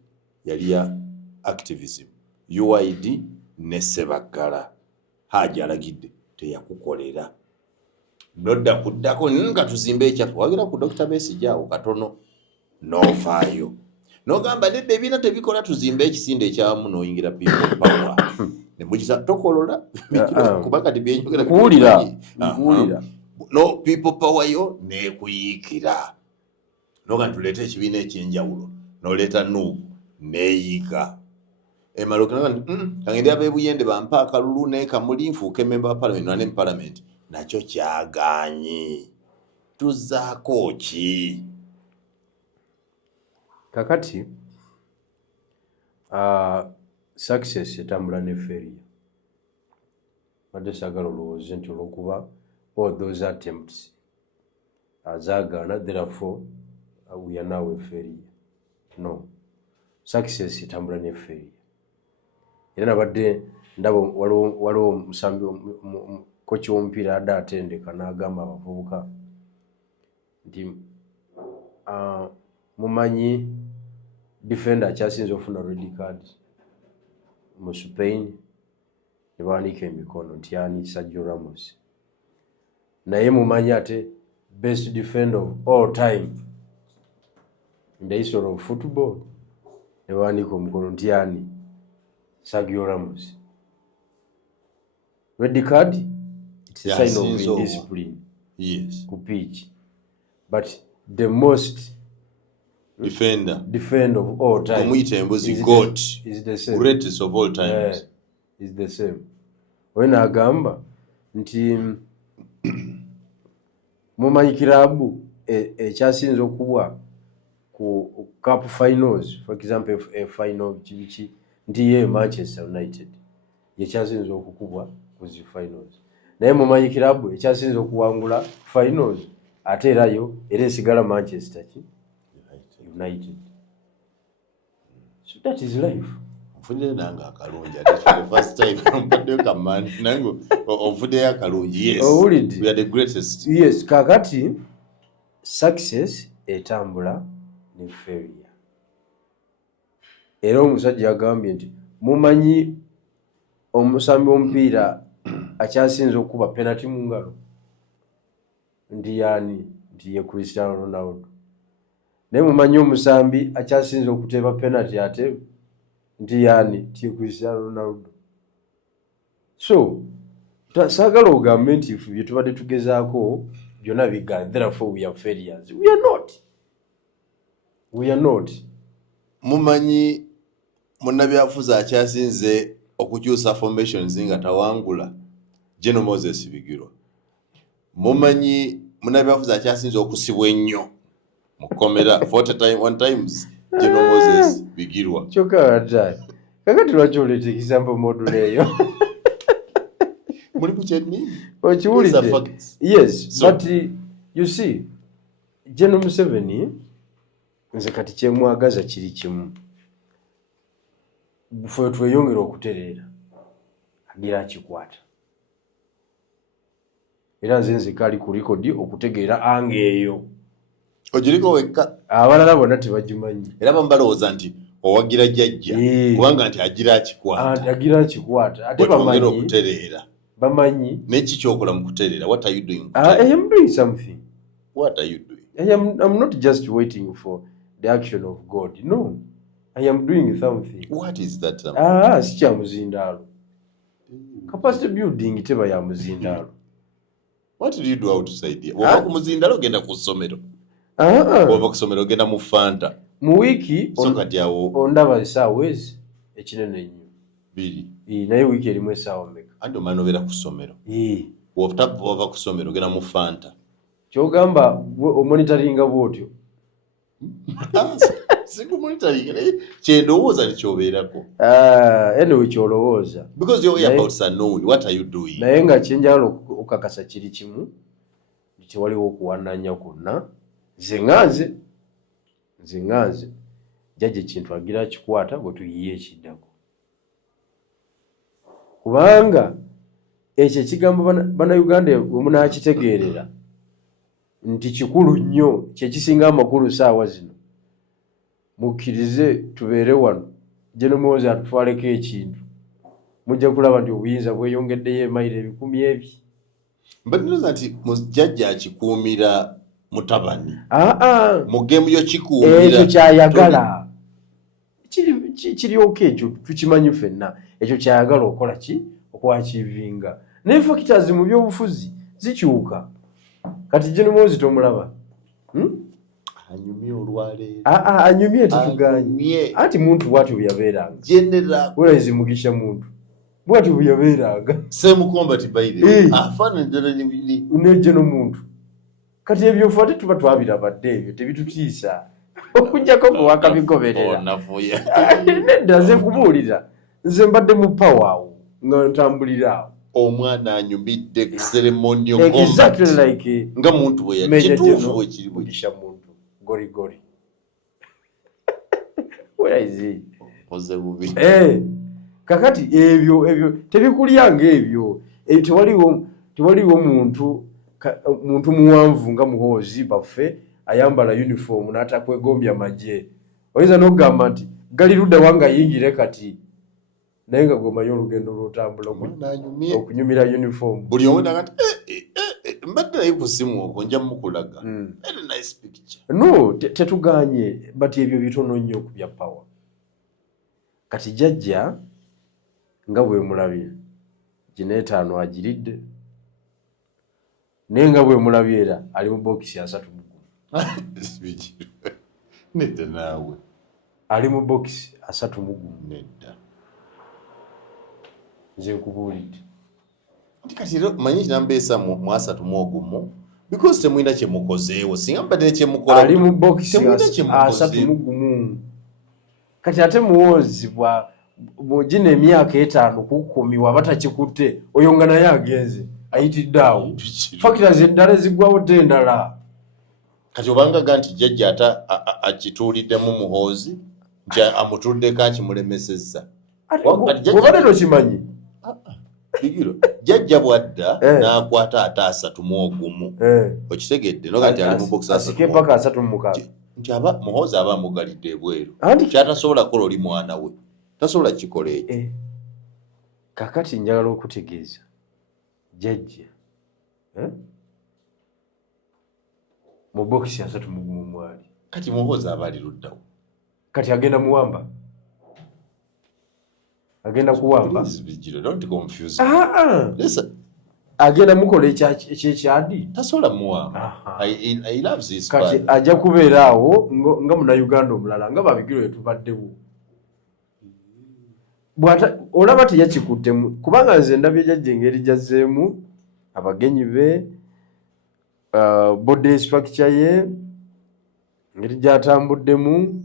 yali ya activism, UID ne Sebagala Haji alagidde teyakukolera nodda kuddako nga tuzimbe ekyaffe wagira ku Dr. Besigye awo katono n'ofaayo n'ogamba nedda ebiina tebikola tuzimbe ekisinde ekyamu n'oyingira people power ne mukisa tokolola kuba kati byenyogera kuwulira no people power yo neekuyiikira noga tuleeta ekibiina ekyenjawulo n'oleeta Nuupu neeyiika emaloka kangende ab'ebuyende bampa akalulu n'ekamuli nfuuke member wa parliament nane mu parliament nakyo kyaganye. Tuzaako ki? Kakati success etambula ne failure. Badde saagala olowooze nti olw'okuba all those attempts azaagaana therefore we are now a failure. No, success etambula ne failure. Era nabadde ndaba waliwo omusambi kochi w'omupiira adde atendeka n'agamba abavubuka nti mumanyi defender akyasinze ofuna red card mu Spain ne bawanika emikono nti ani Sergio Ramos, naye mumanyi ate best defender of all time in the history of football ne bawanika omukono nti ani Sergio Ramos. Red card, it's a sign of indiscipline. Yes. Ku pitch. but the most defender of all time kumuyita embuzi goat is the same. greatest of all times. Is the same. When agamba nti mumanyi kirabu ekyasinze okuwa ku cup finals, for example a final chichi nti ye Manchester United yekyasinze okukubwa ku zi finals, naye mumanyi kirabu ekyasinze okuwangula finals ate erayo era esigala Manchester United. So that is life. Mfunde nanga akalungi ate for the first time mpade kamani nango ofude akalungi. Yes, we are the greatest. Yes, kakati success etambula ne failure. Era omusajja agambye nti mumanyi omusambi omupiira akyasinze okuba penalty mu ngalo ndi yani ndi ye Cristiano Ronaldo. Naye mumanyi omusambi akyasinze okuteeba penalty ate ndi yani ndi ye Cristiano Ronaldo. So saagala ogambe nti ife bye tubadde tugezaako byonna bigana, therefore we are failures. We are not. Mumanyi munnabyafuzi akyasinze okukyusa formations nga tawangula General Moses Bigirwa. Mumanyi munnabyafuzi akyasinze okusibwa ennyo mukomera 41 times General Moses Bigirwa. Choka ata kakati lwaki oleta example module eyo? Muli kucheni? Ochiwulidde? Yes, so, but you see General Museveni nze kati kyemwagaza kiri kimu. Bufo tweyongera okutereera agira akikwata. Era nze kali ku record okutegeera angeeyo. Ojiriko wekka. Abalala bonna tebagimanyi. Era bambalowooza nti owagira jjajja kubanga nti agira akikwata. Agira akikwata. Ate bamanyi okutereera. Bamanyi. Neki kyokola mu kutereera. What are you doing? I am doing something. What are you doing? I'm not just waiting for the action of God. No. I am doing something. What is that? Si kya muzindaalo. Capacity building teba ya muzindaalo. What did you do outside here? Wava ku muzindaalo genda ku ssomero. Wava ku ssomero genda mu Fanta. Mu wiki so kati awo ondaba essaawa ezi ekinene ennyo. Biri. Naye wiki erimu essaawa mmeka? Andi omwana obeera ku ssomero. Wava ku ssomero genda mu Fanta. Kyogamba omonitoringa bw'otyo. Sikumonitoringa kyendowooza nikyobeerako. Anyway kyolowooza. Because your whereabouts are known. What are you doing? Naye nga kyenjala okukakasa kiri kimu nti waliwo okuwananya kwonna. Nze nganze jjajja ekintu agira akikwata bwe tuyiye ekiddako. Kubanga ekyo ekigambo bannayuganda bwe munaakitegeerera nti kikulu nnyo kyekisinga amakulu saawa zino. Mukkirize tubeere wano General Moses atutwaleko ekintu mujja kulaba nti obuyinza bweyongeddeyo emayiro 10,000. Mbadde nti mujjajja akikuumira mutabani. Mu geemu yo kikuumira. Ekyo kyayagala. Kiri okay ekyo tukimanyi ffenna. Ekyo kyayagala okola ki? Okwakivinga. Naye factors mu byobufuzi zikyuka. Kati General Moses tomulaba. Anyumye olwaleero. Anyumye tetuganye. Anti muntu bwatyo byabeeranga. General. Werazi mugisha muntu. Bwatyo byabeeranga. Semukomba tibaire. Afaana ddala ni General muntu. Kati ebyo fate tuba twabirabadde ebyo tebitutiisa. Okujjako kuwaka bigoberera. Nedda nze nkubuulira. Nze mbadde mu power awo nga ntambulira awo. Omwana anyumidde ceremonial combat. Exactly like nga muntu bwe yakituufu bwe kiri mugisha muntu. Gori. Where is he? Oze bubi. Kakati ebyo tebikulyanga ebyo. Tewaliwo muntu muwanvu nga muhoozi baffe ayambala uniform n'atakwegombya amagye. Oyinza n'okugamba nti gali ludda wanga yingire kati naye nga gomanyi olugendo lw'otambula okunyumira uniform. Buli omu nagati mbadde naye ku ssimu okwo nja mukulaga. Very nice picture. No, tetuganye but ebyo bitono nnyo ku bya power. Kati jjajja nga bwe mulabye Gineetaano agiridde naye nga bwe mulabye era ali mu bokisi 3. Nedda naawe. Ali mu box 3 Nedda. nze nkubuulidde. Kati era manyi kinambeesa mu 3 because temulina kye mukozeewo singa mbadde kyemukola Ali mu box temulina kye mukozeewo. 3 kati ate muwoozibwa bw'ogina emyaka 5 kukuumibwa batakikutte oyo nga naye agenze ayitidde awo factors eddala ezigwawo te endala. Kati obangaga nti jjajja ata akituuliddemu muhoozi nti amutuddeko akimulemesezza. Obadde tokimanyi Bigiro jjajja bwadda n'akwata ate 31 okitegedde noga nti ali mu box asike paka 36 nti muhoozi aba amugalidde ebweru kyatasobola kukola oli mwana we tasobola kikola ekyo. Kakati njagala okutegeeza jjajja mu box 3 mwali kati muhoozi aba ali luddawo kati agenda muwamba agenda kuwamba Bigiro don't confuse agenda mukola ekyekyadi tasobola muwamba. I loves his kati father. ajja kubeera awo nga Munnayuganda omulala nga Babigiro wetubaddewo olaba teyakikuttemu kubanga nze ndabye jjajja engeri gyazzeemu abagenyi be body structure ye engeri gyatambuddemu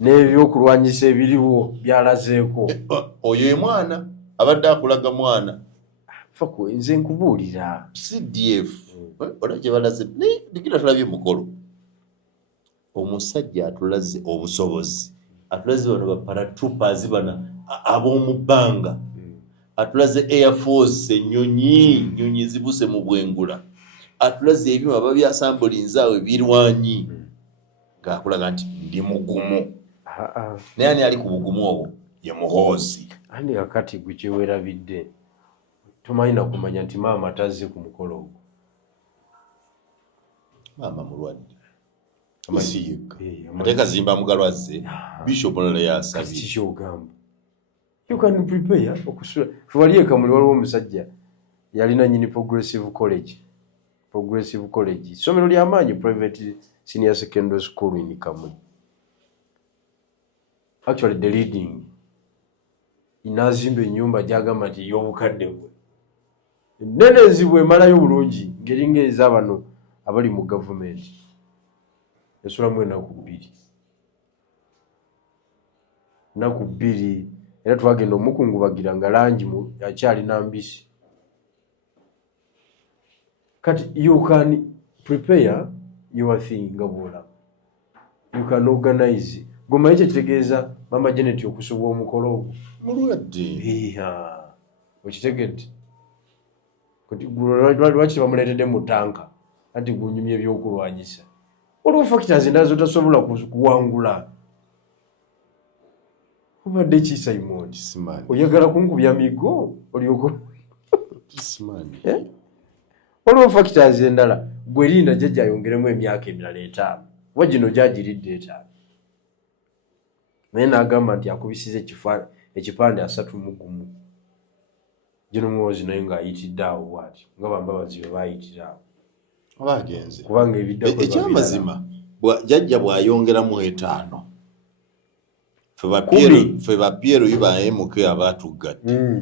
n'ebyokulwanyisa ebiriwo byalazeeko. Oyo ye mwana abadde akulaga mwana nze nkubuulira CDF ola gye balaze Bigiro tulabye mukolo omusajja atulaze obusobozi atulaze bano baparatroopers bana ab'omu bbanga atulaze Air Force ennyonyi zibuse mu bwengula atulaze ebyuma babyasambulinze awo ebirwanyi ng'akulaga nti ndi mugumu naye ani ali ku bugumu obwo ye muhoozi. Andi kakati gwe kyeweerabidde tomanyi nakumanya nti maama tazze ku mukolo ogwo. Maama mulwadde si yekka ate Kazimba Mugalwa azze Bishop olala yasabye kikyogamba you can prepare okusula wali ekamuli waliwo omusajja yalina nyini progressive college isomero ly'amaanyi private senior secondary school in Kamuli. Actually the leading inazimba ennyumba gyagamba nti y'obukadde bwe ennene ezibwe emalayo bulungi ngeri ng'ez'abano abali mu gavumenti esulamu ennaku 2 era twagenda omukungubagira nga langi akyalina mbisi. Kati you can prepare your thing nga bwolaba you can organize gomanyi kyekitegeeza Mama Janet okusubwa omukolo ogwo mulwadde okitegedde kati lwaki bamuleetedde mu tanka anti gunyumya ebyokulwanyisa waliwo factors endala zotasobola kuwangula. Obadde ki Simon oyagala kunkubya migo olyoko waliwo factors endala gwe linda jjajja ayongeremu emyaka emirala 5 oba gino gyagiridde 5 naye n'agamba nti akubisize ekipande 31 gino muwozi naye ng'ayitidde awo bw'ati nga bambabazi bwe baayitira awo oba agenze kubanga ebiddako ekyamazima jjajja bw'ayongeramu 5 ffe bapiero yiba MK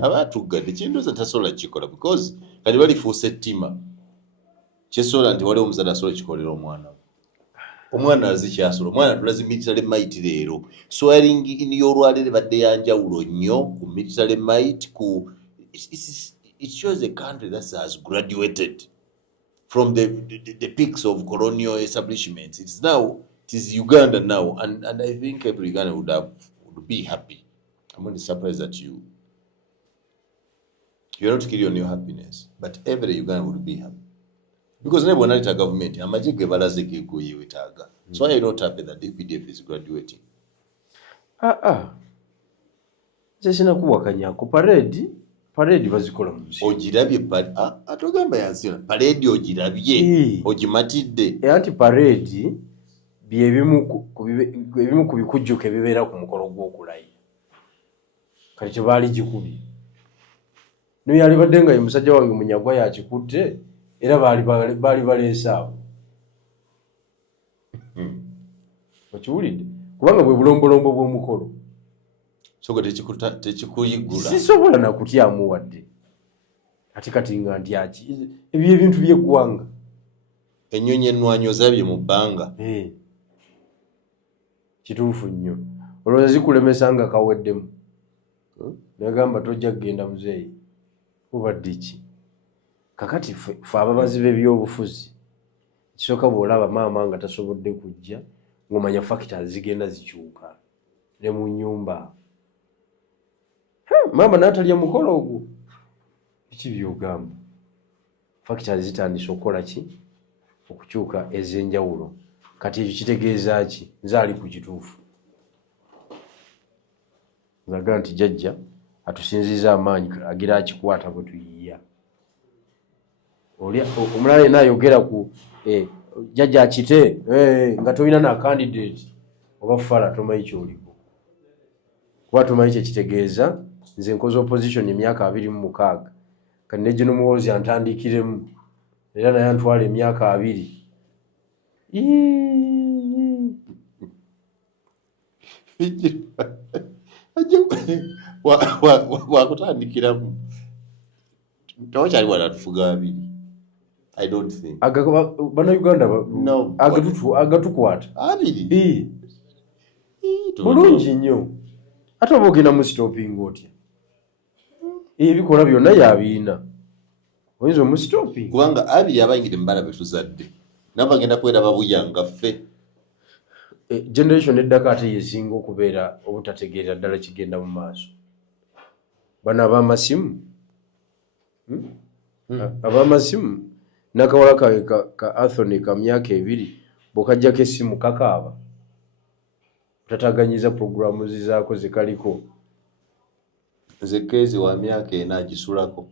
abaatuggadde kintuuza tasobola kikola because kati balifuusa ettima kyesobola nti waliwo omuzadde asobola kikolera omwana azikyasobola omwana tulaze military might leero swearing in y'olwaleero badde yanjawulo nnyo ku military might it shows a country that has graduated from the peaks of colonial establishments. It is Uganda now, and I think every Ugandan would be happy. I'm only surprised that you're not killing on your happiness, but every Ugandan would be happy because never want a government. So why are you not happy that the PDF is graduating? Sina kuwakanya ku parade bazikola munsi ogirabye atogamba yansi parade ogirabye ogimatidde anti parade byebimu ku bikujjuko ebibeera ku mukolo gw'okulayi kati tebaali gikubi naye yali badde nga ye musajja wange Munyagwa yakikutte era baali baleese awo okiwulidde kubanga bwe bulombolombo bw'omukolo so tekikuyigula sisobola nakutyamu wadde ate kati nga ndyaki ebyo ebintu by'eggwanga ennyonyi ennwanyi ozabye mu bbanga kituufu nnyo olowooza zikulemesa nga kaweddemu nagamba tojja kugenda muzeeyi obadde ki kakati fe ababazi b'ebyobufuzi ekisooka bw'olaba maama nga tasobodde kujja ng'omanya fakita zigenda zikyuka ne mu nnyumba maama n'atalya mukolo ogwo biki by'ogamba fakita zitandise okukola ki okukyuka ez'enjawulo kati ekyo kitegeeza ki nze ali ku kituufu nzaga nti jjajja atusinziza amaanyi agira akikwata bwe tuyiya omulala yena ayogera ku jjajja akite nga tolina na candidate oba fala tomanyi kyoliko kuba tomanyi kyekitegeeza nze nkoze opposition emyaka 26 kati ne Gino Muhoozi antandikiremu era naye antwala emyaka 2 wakutandikiramu tawakyali wanatufuga 2 I don't think bannayuganda agatukwata 2 bulungi nnyo ate oba ogenda mu stopping otya ebikola byonna yabiina oyinza omu stopping kubanga 2 abayingire mubala betuzadde nabagenda kweraba buyanga ffe generation eddako ate yesinga okubeera obutategeera ddala kigenda mu maaso bano ab'amasimu ab'amasimu nakawala ka Anthony ka myaka 2 bw'okajjako essimu kakaaba tatagaanyiza programu zizaako zikaliko nze keezi wa myaka 4 agisulako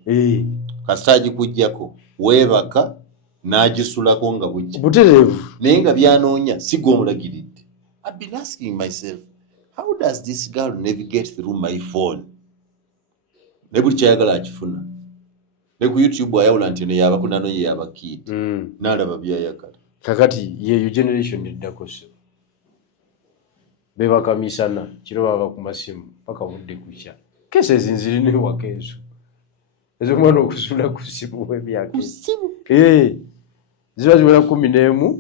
kasita agikuggyako weebaka n'agisulako nga bujja butereevu naye nga byanoonya sigomulagiridde. I've been asking myself, how does this girl navigate through my phone? Ne buli kyayagala akifuna. Ne ku YouTube ayawula nti eno yabako nano ye yabakid. N'alaba byayagala. Kakati yeyo generation eddako so. Bebaka misana kiro baba ku masimu paka budde kukya. Kese zinzirine wakezo. Ezo mwana okusula ku simu w'emyaka. Ku simu? Ziba ziwera 11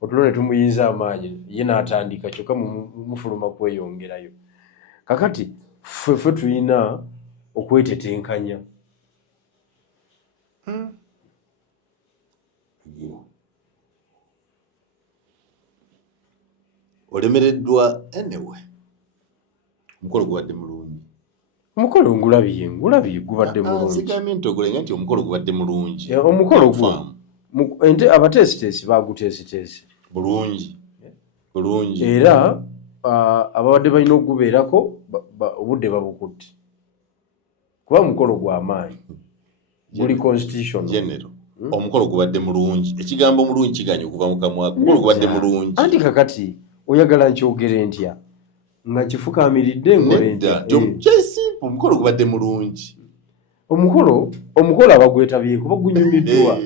otulone tumuyinza amaanyi ye n'atandika kyokka mufuluma kweyongerayo. Kakati ffe tuyina okwetetenkanya. Olemereddwa anyway. Omukolo gubadde mulungi. Omukolo ngulabye gubadde mulungi. Nsigamye ntogolenga nti omukolo gubadde mulungi. Omukolo gwo ente abatesitesi bagutesitesi bulungi. Era ababadde balina okugubeerako obudde babukutte. Kuba omukolo gw'amaanyi. Guli constitution. General. Omukolo gubadde mulungi. Ekigambo mulungi kiganye okuva mu kamwa. Omukolo gubadde mulungi. Anti kakati oyagala nkyogere ntya nga kifukaamiridde ngole ntya. Omukolo gubadde mulungi. Omukolo abagwetabyeko bagunyumiddwa.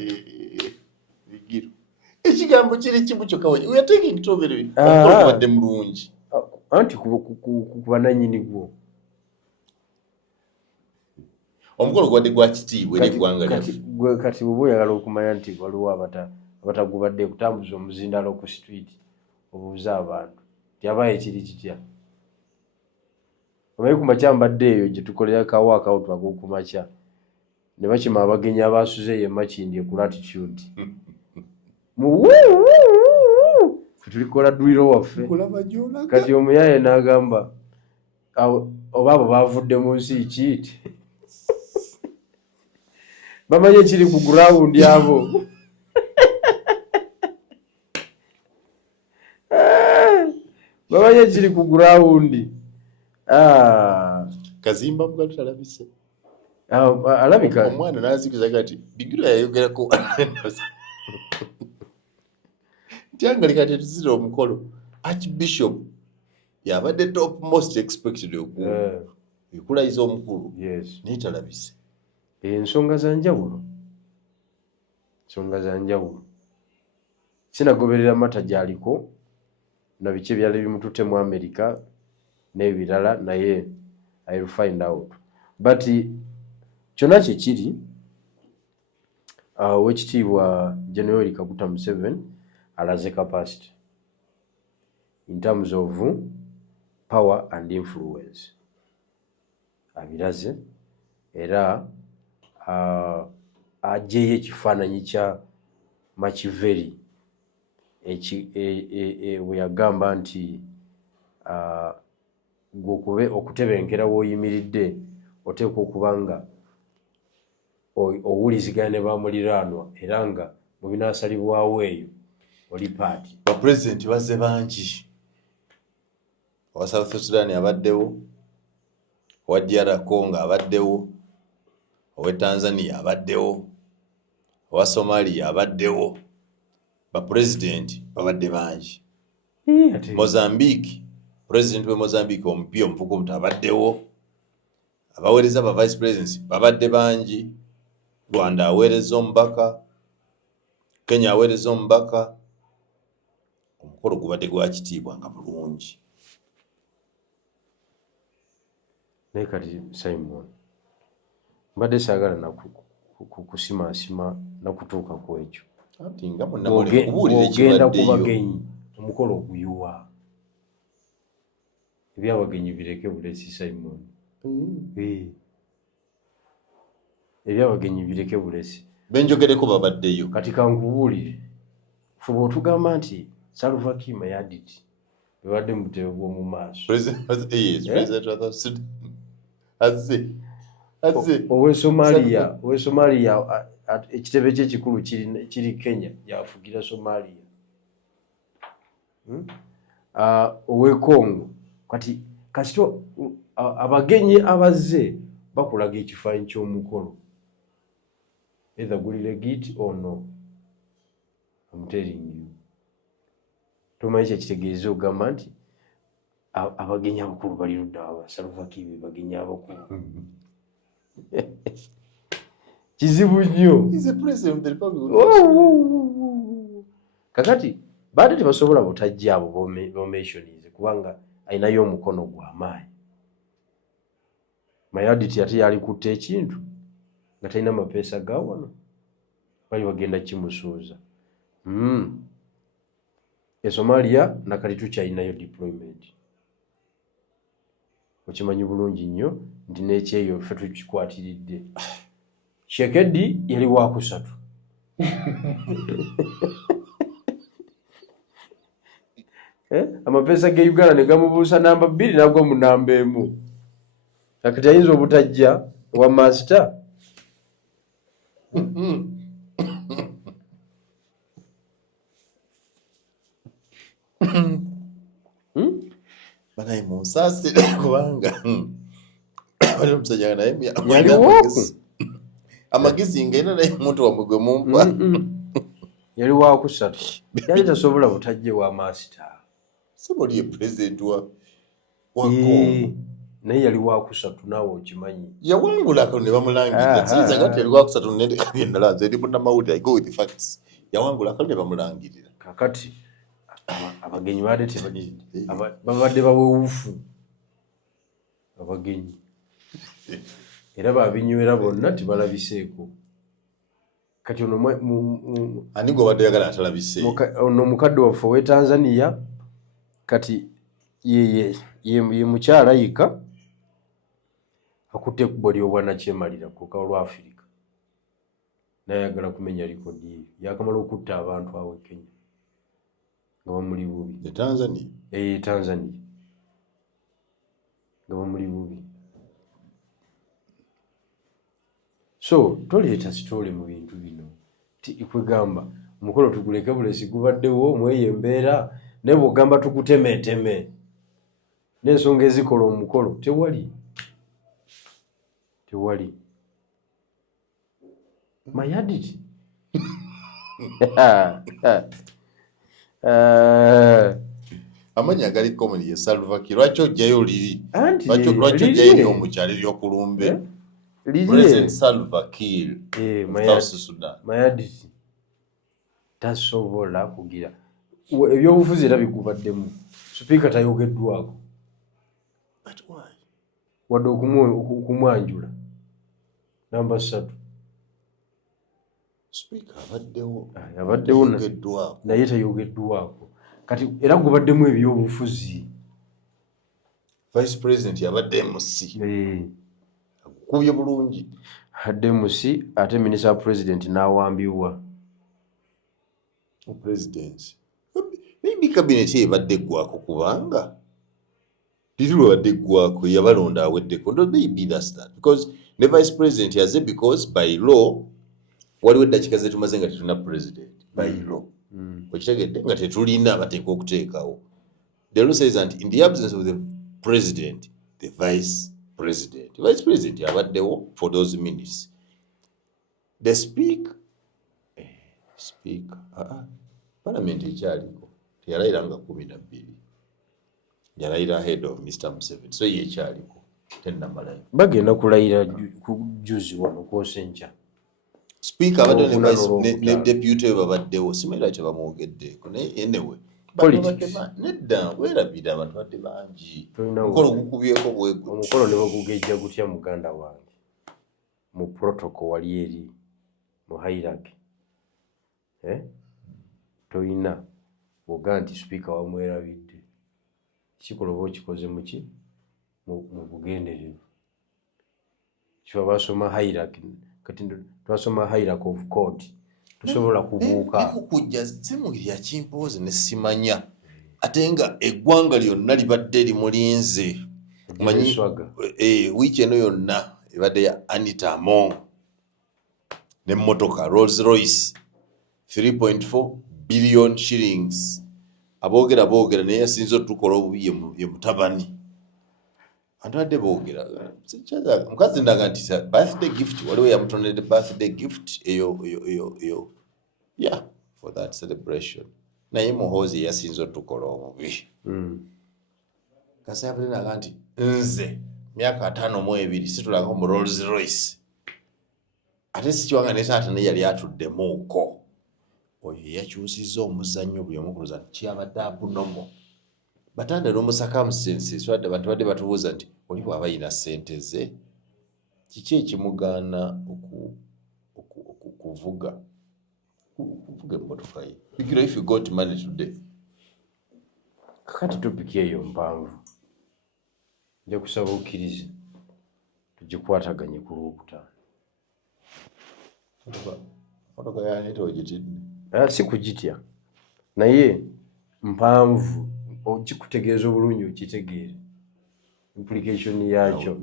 Ekigambo kiri kimu kyokka we are taking it over. Omukolo gubadde mulungi. Anti ku bananyini gwo. Omukolo gubadde gwa kitiibwa eri eggwanga lyaffe. Kati bwe oyagala okumanya nti waliwo abatagubadde kutambuza omuzindalo ku street obuuza abantu tyabaye kiri kitya. Omanyi ku makya mbadde eyo gye tukolera kawaaka ak'okumakya ne bakima abagenyi abaasuze ye Makindye ku latitude. Tulikola dduliro waffe. Kati omuyaye n'agamba oba abo bavudde mu nsi kiiti. Bamanye kiri ku ground abo. Bamanye kiri ku ground. Kazimba mugalu talabise. Alabika. Omwana n'azikiza kati Bigiro yayogerako. Tiangali kati tuzira omukolo. Archbishop yabadde top most expected ekulayiza omukulu. Yes. Naye talabise. Ensonga za njawulo. Sinagoberera mata gyaliko na biki byali bimutute mu America n'ebirala naye I will find out but kyonna kyekiri wekitiibwa General Kaguta Museveni alaze capacity in terms of power and influence abiraze era ajeyo ekifaananyi kya Machiavelli bwe yagamba nti gwe okutebenkera w'oyimiridde oteekwa okuba nga owuliziganya ne bamuliraanwa era nga mu binaasalibwawo eyo oli paati. Bapulezidenti bazze bangi. Owa South Sudan abaddewo, owa DR Congo abaddewo, owa Tanzania abaddewo, owa Somalia abaddewo. Bapulezidenti babadde bangi. Mozambique, President we Mozambique omupya omufuko omuto abaddewo. Abaweereza ba Vice Presidents babadde bangi. Rwanda aweereza omubaka, Kenya aweereza omubaka. Omukolo gubadde gwa kitiibwa nga bulungi. Naye kati Simon mbadde saagala nakusimaasima nakutuuka ku ekyo. Ati nga munnamule kubuulira ekibaddeyo. Ogenda ku bagenyi omukolo oguyuwa. Ebyabagenyi bireke bulesi Simon. Ebyabagenyi bireke bulesi. Benjogereko babaddeyo. Kati kankubuulire. Fuba otugamba nti Salva Kiir Mayardit bebadde mu butebe bw'omu maaso. President of Sudan. Owe Somalia ekitebe kye kikulu kiri Kenya yafugira Somalia. Owe Congo kati kasito abagenyi abazze bakulaga ekifaananyi ky'omukolo. Either guli legit or no. I'm telling you. Tomanyi kyekitegeeza ogamba nti abagenyi abakulu bali ludda aba Salva Kiir bagenyi abakulu. Kizibu nnyo. He's the president of the Republic. Kakati baade tebasobola butajja abo bomentionize kubanga ayinayo omukono gw'amaanyi. Mayardit ate yalikutte ekintu nga talina mapeesa ga wano bali bagenda kimusuuza. Somalia nakati tukyalinayo deployment. Okimanyi bulungi nnyo nti n'ekyeyo ffe tukikwatiridde. Shekedi yali wakusatu. Amapeesa ge Uganda ne gamubuusa namba 2 nagwa mu namba 1. Kakati ayinza obutajja wa master. Banaye munsasi kubanga bali omusajja naye amagezi ngenda naye omuntu wamugwe mumpa. Yali wakusatu. Yali tasobola butajje wa master. Somebody a president wa Congo. Naye yali wakusatu naawe okimanyi. Yawangula ko ne bamulangirira. Sinza gati yali wakusatu nende kabindala nze ndi munna mawulire. I go with the facts. Yawangula ko ne bamulangirira. Kakati abagenyi baade babadde bawewufu abagenyi era babinywera bonna tebalabiseeko. Kati ono ani gwe badde yagala atalabise ono mukadde waffe ow'e Tanzania kati ye mukyala yika akutte ku bodi obwannakyemalira ku lukalu lwa Afirika naye ayagala kumenya likodi ye yakamala okutta abantu awo e Kenya nga bamuli bubi. Tanzania Tanzania nga bamuli bubi. So toleeta sitole mu bintu bino kwegamba omukolo tuguleke bulesi gubaddewo mweye embeera naye bw'ogamba tugutemeeteme n'ensonga ezikola omukolo tewali Mayardit amanya gali komoni ye Salva Kiir lwaki ojjayo liri lwaki ojjayo omukyala eryokulumbe President Salva Kiir South Sudan. Mayardit tasobola kugira ebyobufuzi era bigubaddemu sipiika tayogeddwako wadde okumwanjula namba 3 abaddewo naye tayogeddwako kati era gubaddemu ebyobufuzi vice president yabadde MC akubye bulungi hadde MC ate minister wa president n'awambibwa presidency maybe cabinet ebadde gwako kubanga liri lwabadde gwako yabalonda aweddeko ndo maybe that's that because the vice president yaze because by law waliwo eddakiika ze tumaze nga tetulina president by law okitegedde nga tetulina bateeka okuteekawo the law says that in the absence of the president the vice president yabaddewo for those minutes the speaker parliament ekyaliko teyalayira nga 12 yalayira ahead of Mr. Museveni so ye ekyaliko tennamalayo bagenda kulayira juzi wano kwosenca speaker abadde ne deputy we babaddewo simanyi lwaki bamwogeddeko naye anyway nedda weerabira abantu badde bangi omukolo gukubyeko bwegwo omukolo ne bagugejja gutya muganda wange mu protocol wali eri mu hierarchy toyina bwoga nti speaker wamwerabidde kikola oba okikoze muki mu bugenderevu kiba basoma hierarchy kati twasoma hierarchy of court tusobola kubuuka kujja semugiri ya kimpoze ne simanya ate nga eggwanga lyonna libadde limulinze manyi wiiki eno yonna ebadde ya Anita Among n'emmotoka Rolls Royce 3.4 billion shillings aboogera naye yasinza otukola obubi ye mutabani antadde boogera mukazi ndaga nti birthday gift waliwo yamutonedde birthday gift eyo yeah for that celebration naye muhoozi yasinza otukola obubi kasi yabadde naga nti nze myaka 5 situlanga mu Rolls Royce ate sikiwanga ne taata naye yali atuddemuuko oyo yakyusizza omuzannyo buli omu kuloza nti kyabadde abunomo batanda n'omusakamusensi swadde abantu badde batubuuza nti oli bw'aba yina ssente ze kiki ekimugaana kuvuga emmotoka ye bikira if you got money today kakati topiki eyo mpanvu nja kusaba okkirize tugikwataganye ku Lwokutaano motoka yanete ogitidde si kugitya naye mpanvu okikutegeeza obulungi okitegeere implication yakyo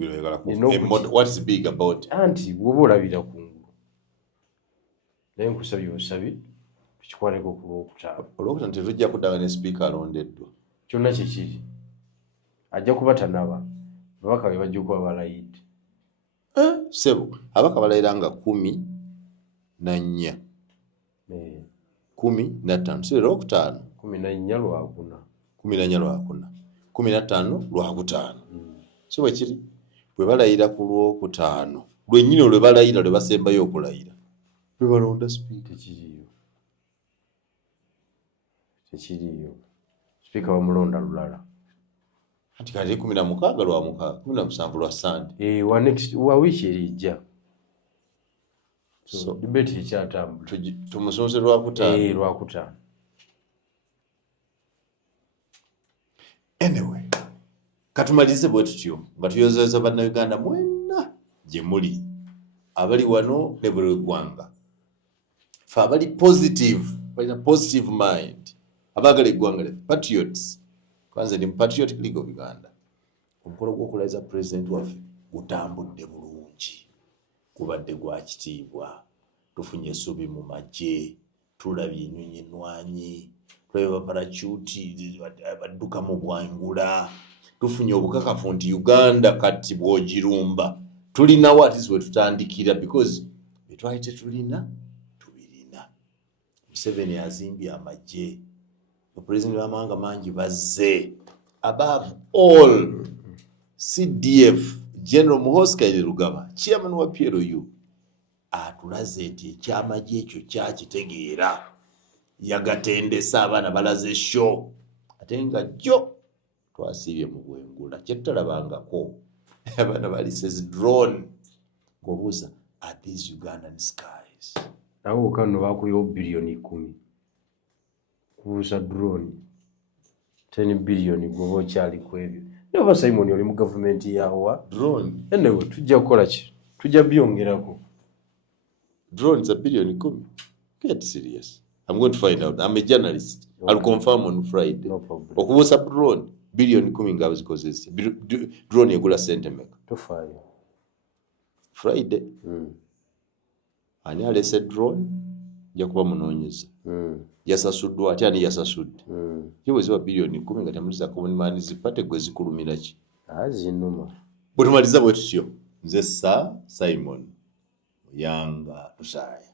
what's big about anti bw'oba olabira kungulu naye nkusabye busabi tukikwateko ku Lwokutaano Olwokutaano tetujja kuddaga ne speaker alondeddwa kyonna kikiri ajja kuba tanaba babaka be bajja okuba balayidde sebo abaka balayira nga 14 15 so Lwokutaano 14 Lwakuna 15 Lwakutaano so bwe kiri bwe balayira ku Lwokutaano lwennyini lwe balayira lwe basembayo okulayira lwe balonda speaker tekiriyo speaker bamulonda lulala anti kati 16 Lwamukaaga 17 lwa Sunday wa wiiki erijja so debate ekyatambula tumusonse Lwakutaano Lwakutaano anyway katumalize bwe tutyo nga tuyozeza bannayuganda mwenna gye muli abali wano ne buli ggwanga fe abali positive balina positive mind abaagala eggwanga lye patriots kwanza ndi patriot League of Uganda omukolo gw'okulayiza president waffe gutambudde bulungi gubadde gwa kitiibwa tufunye essubi mu magye tulabye ennyonyi ennwanyi tulabye baparachuti badduka mu bwangula tufunye obukakafu nti Uganda kati bw'ogirumba tulinawo ati we tutandikira because betwali tetulina tubirina Museveni azimbye amagye President w'amawanga mangi bazze above all CDF General Muhoozi Kainerugaba chairman wa PLU atulaze nti ekyamagye ekyo kyakitegeera yagatendesa abaana balaze show ate nga jjo twasiibye mu bwengula kyetalabangako abaana balisezi drone ng'obuuza are these Ugandan skies awo kano bakuyo bilioni 10 kuuza drone 10 billion gwoba okyali ku ebyo naba Simon oli mu gavumenti yawa drone anyway tujja kukola ki tujja byongerako drones a billion 10 get serious I'm going to find out I'm a journalist okay. I'll confirm on Friday no problem okubuusa drone billion 10 nga zikozesa drone egula sente meka tofayo Friday ani alese drone yakuba munoonyeza yasasuddwa ate ani yasasudde yewe ziba billion 10 nga tamuliza komani zipate gwe zikulumira ki azinuma bwe tumaliza bwe tutyo nze Simon Yanga Tusaya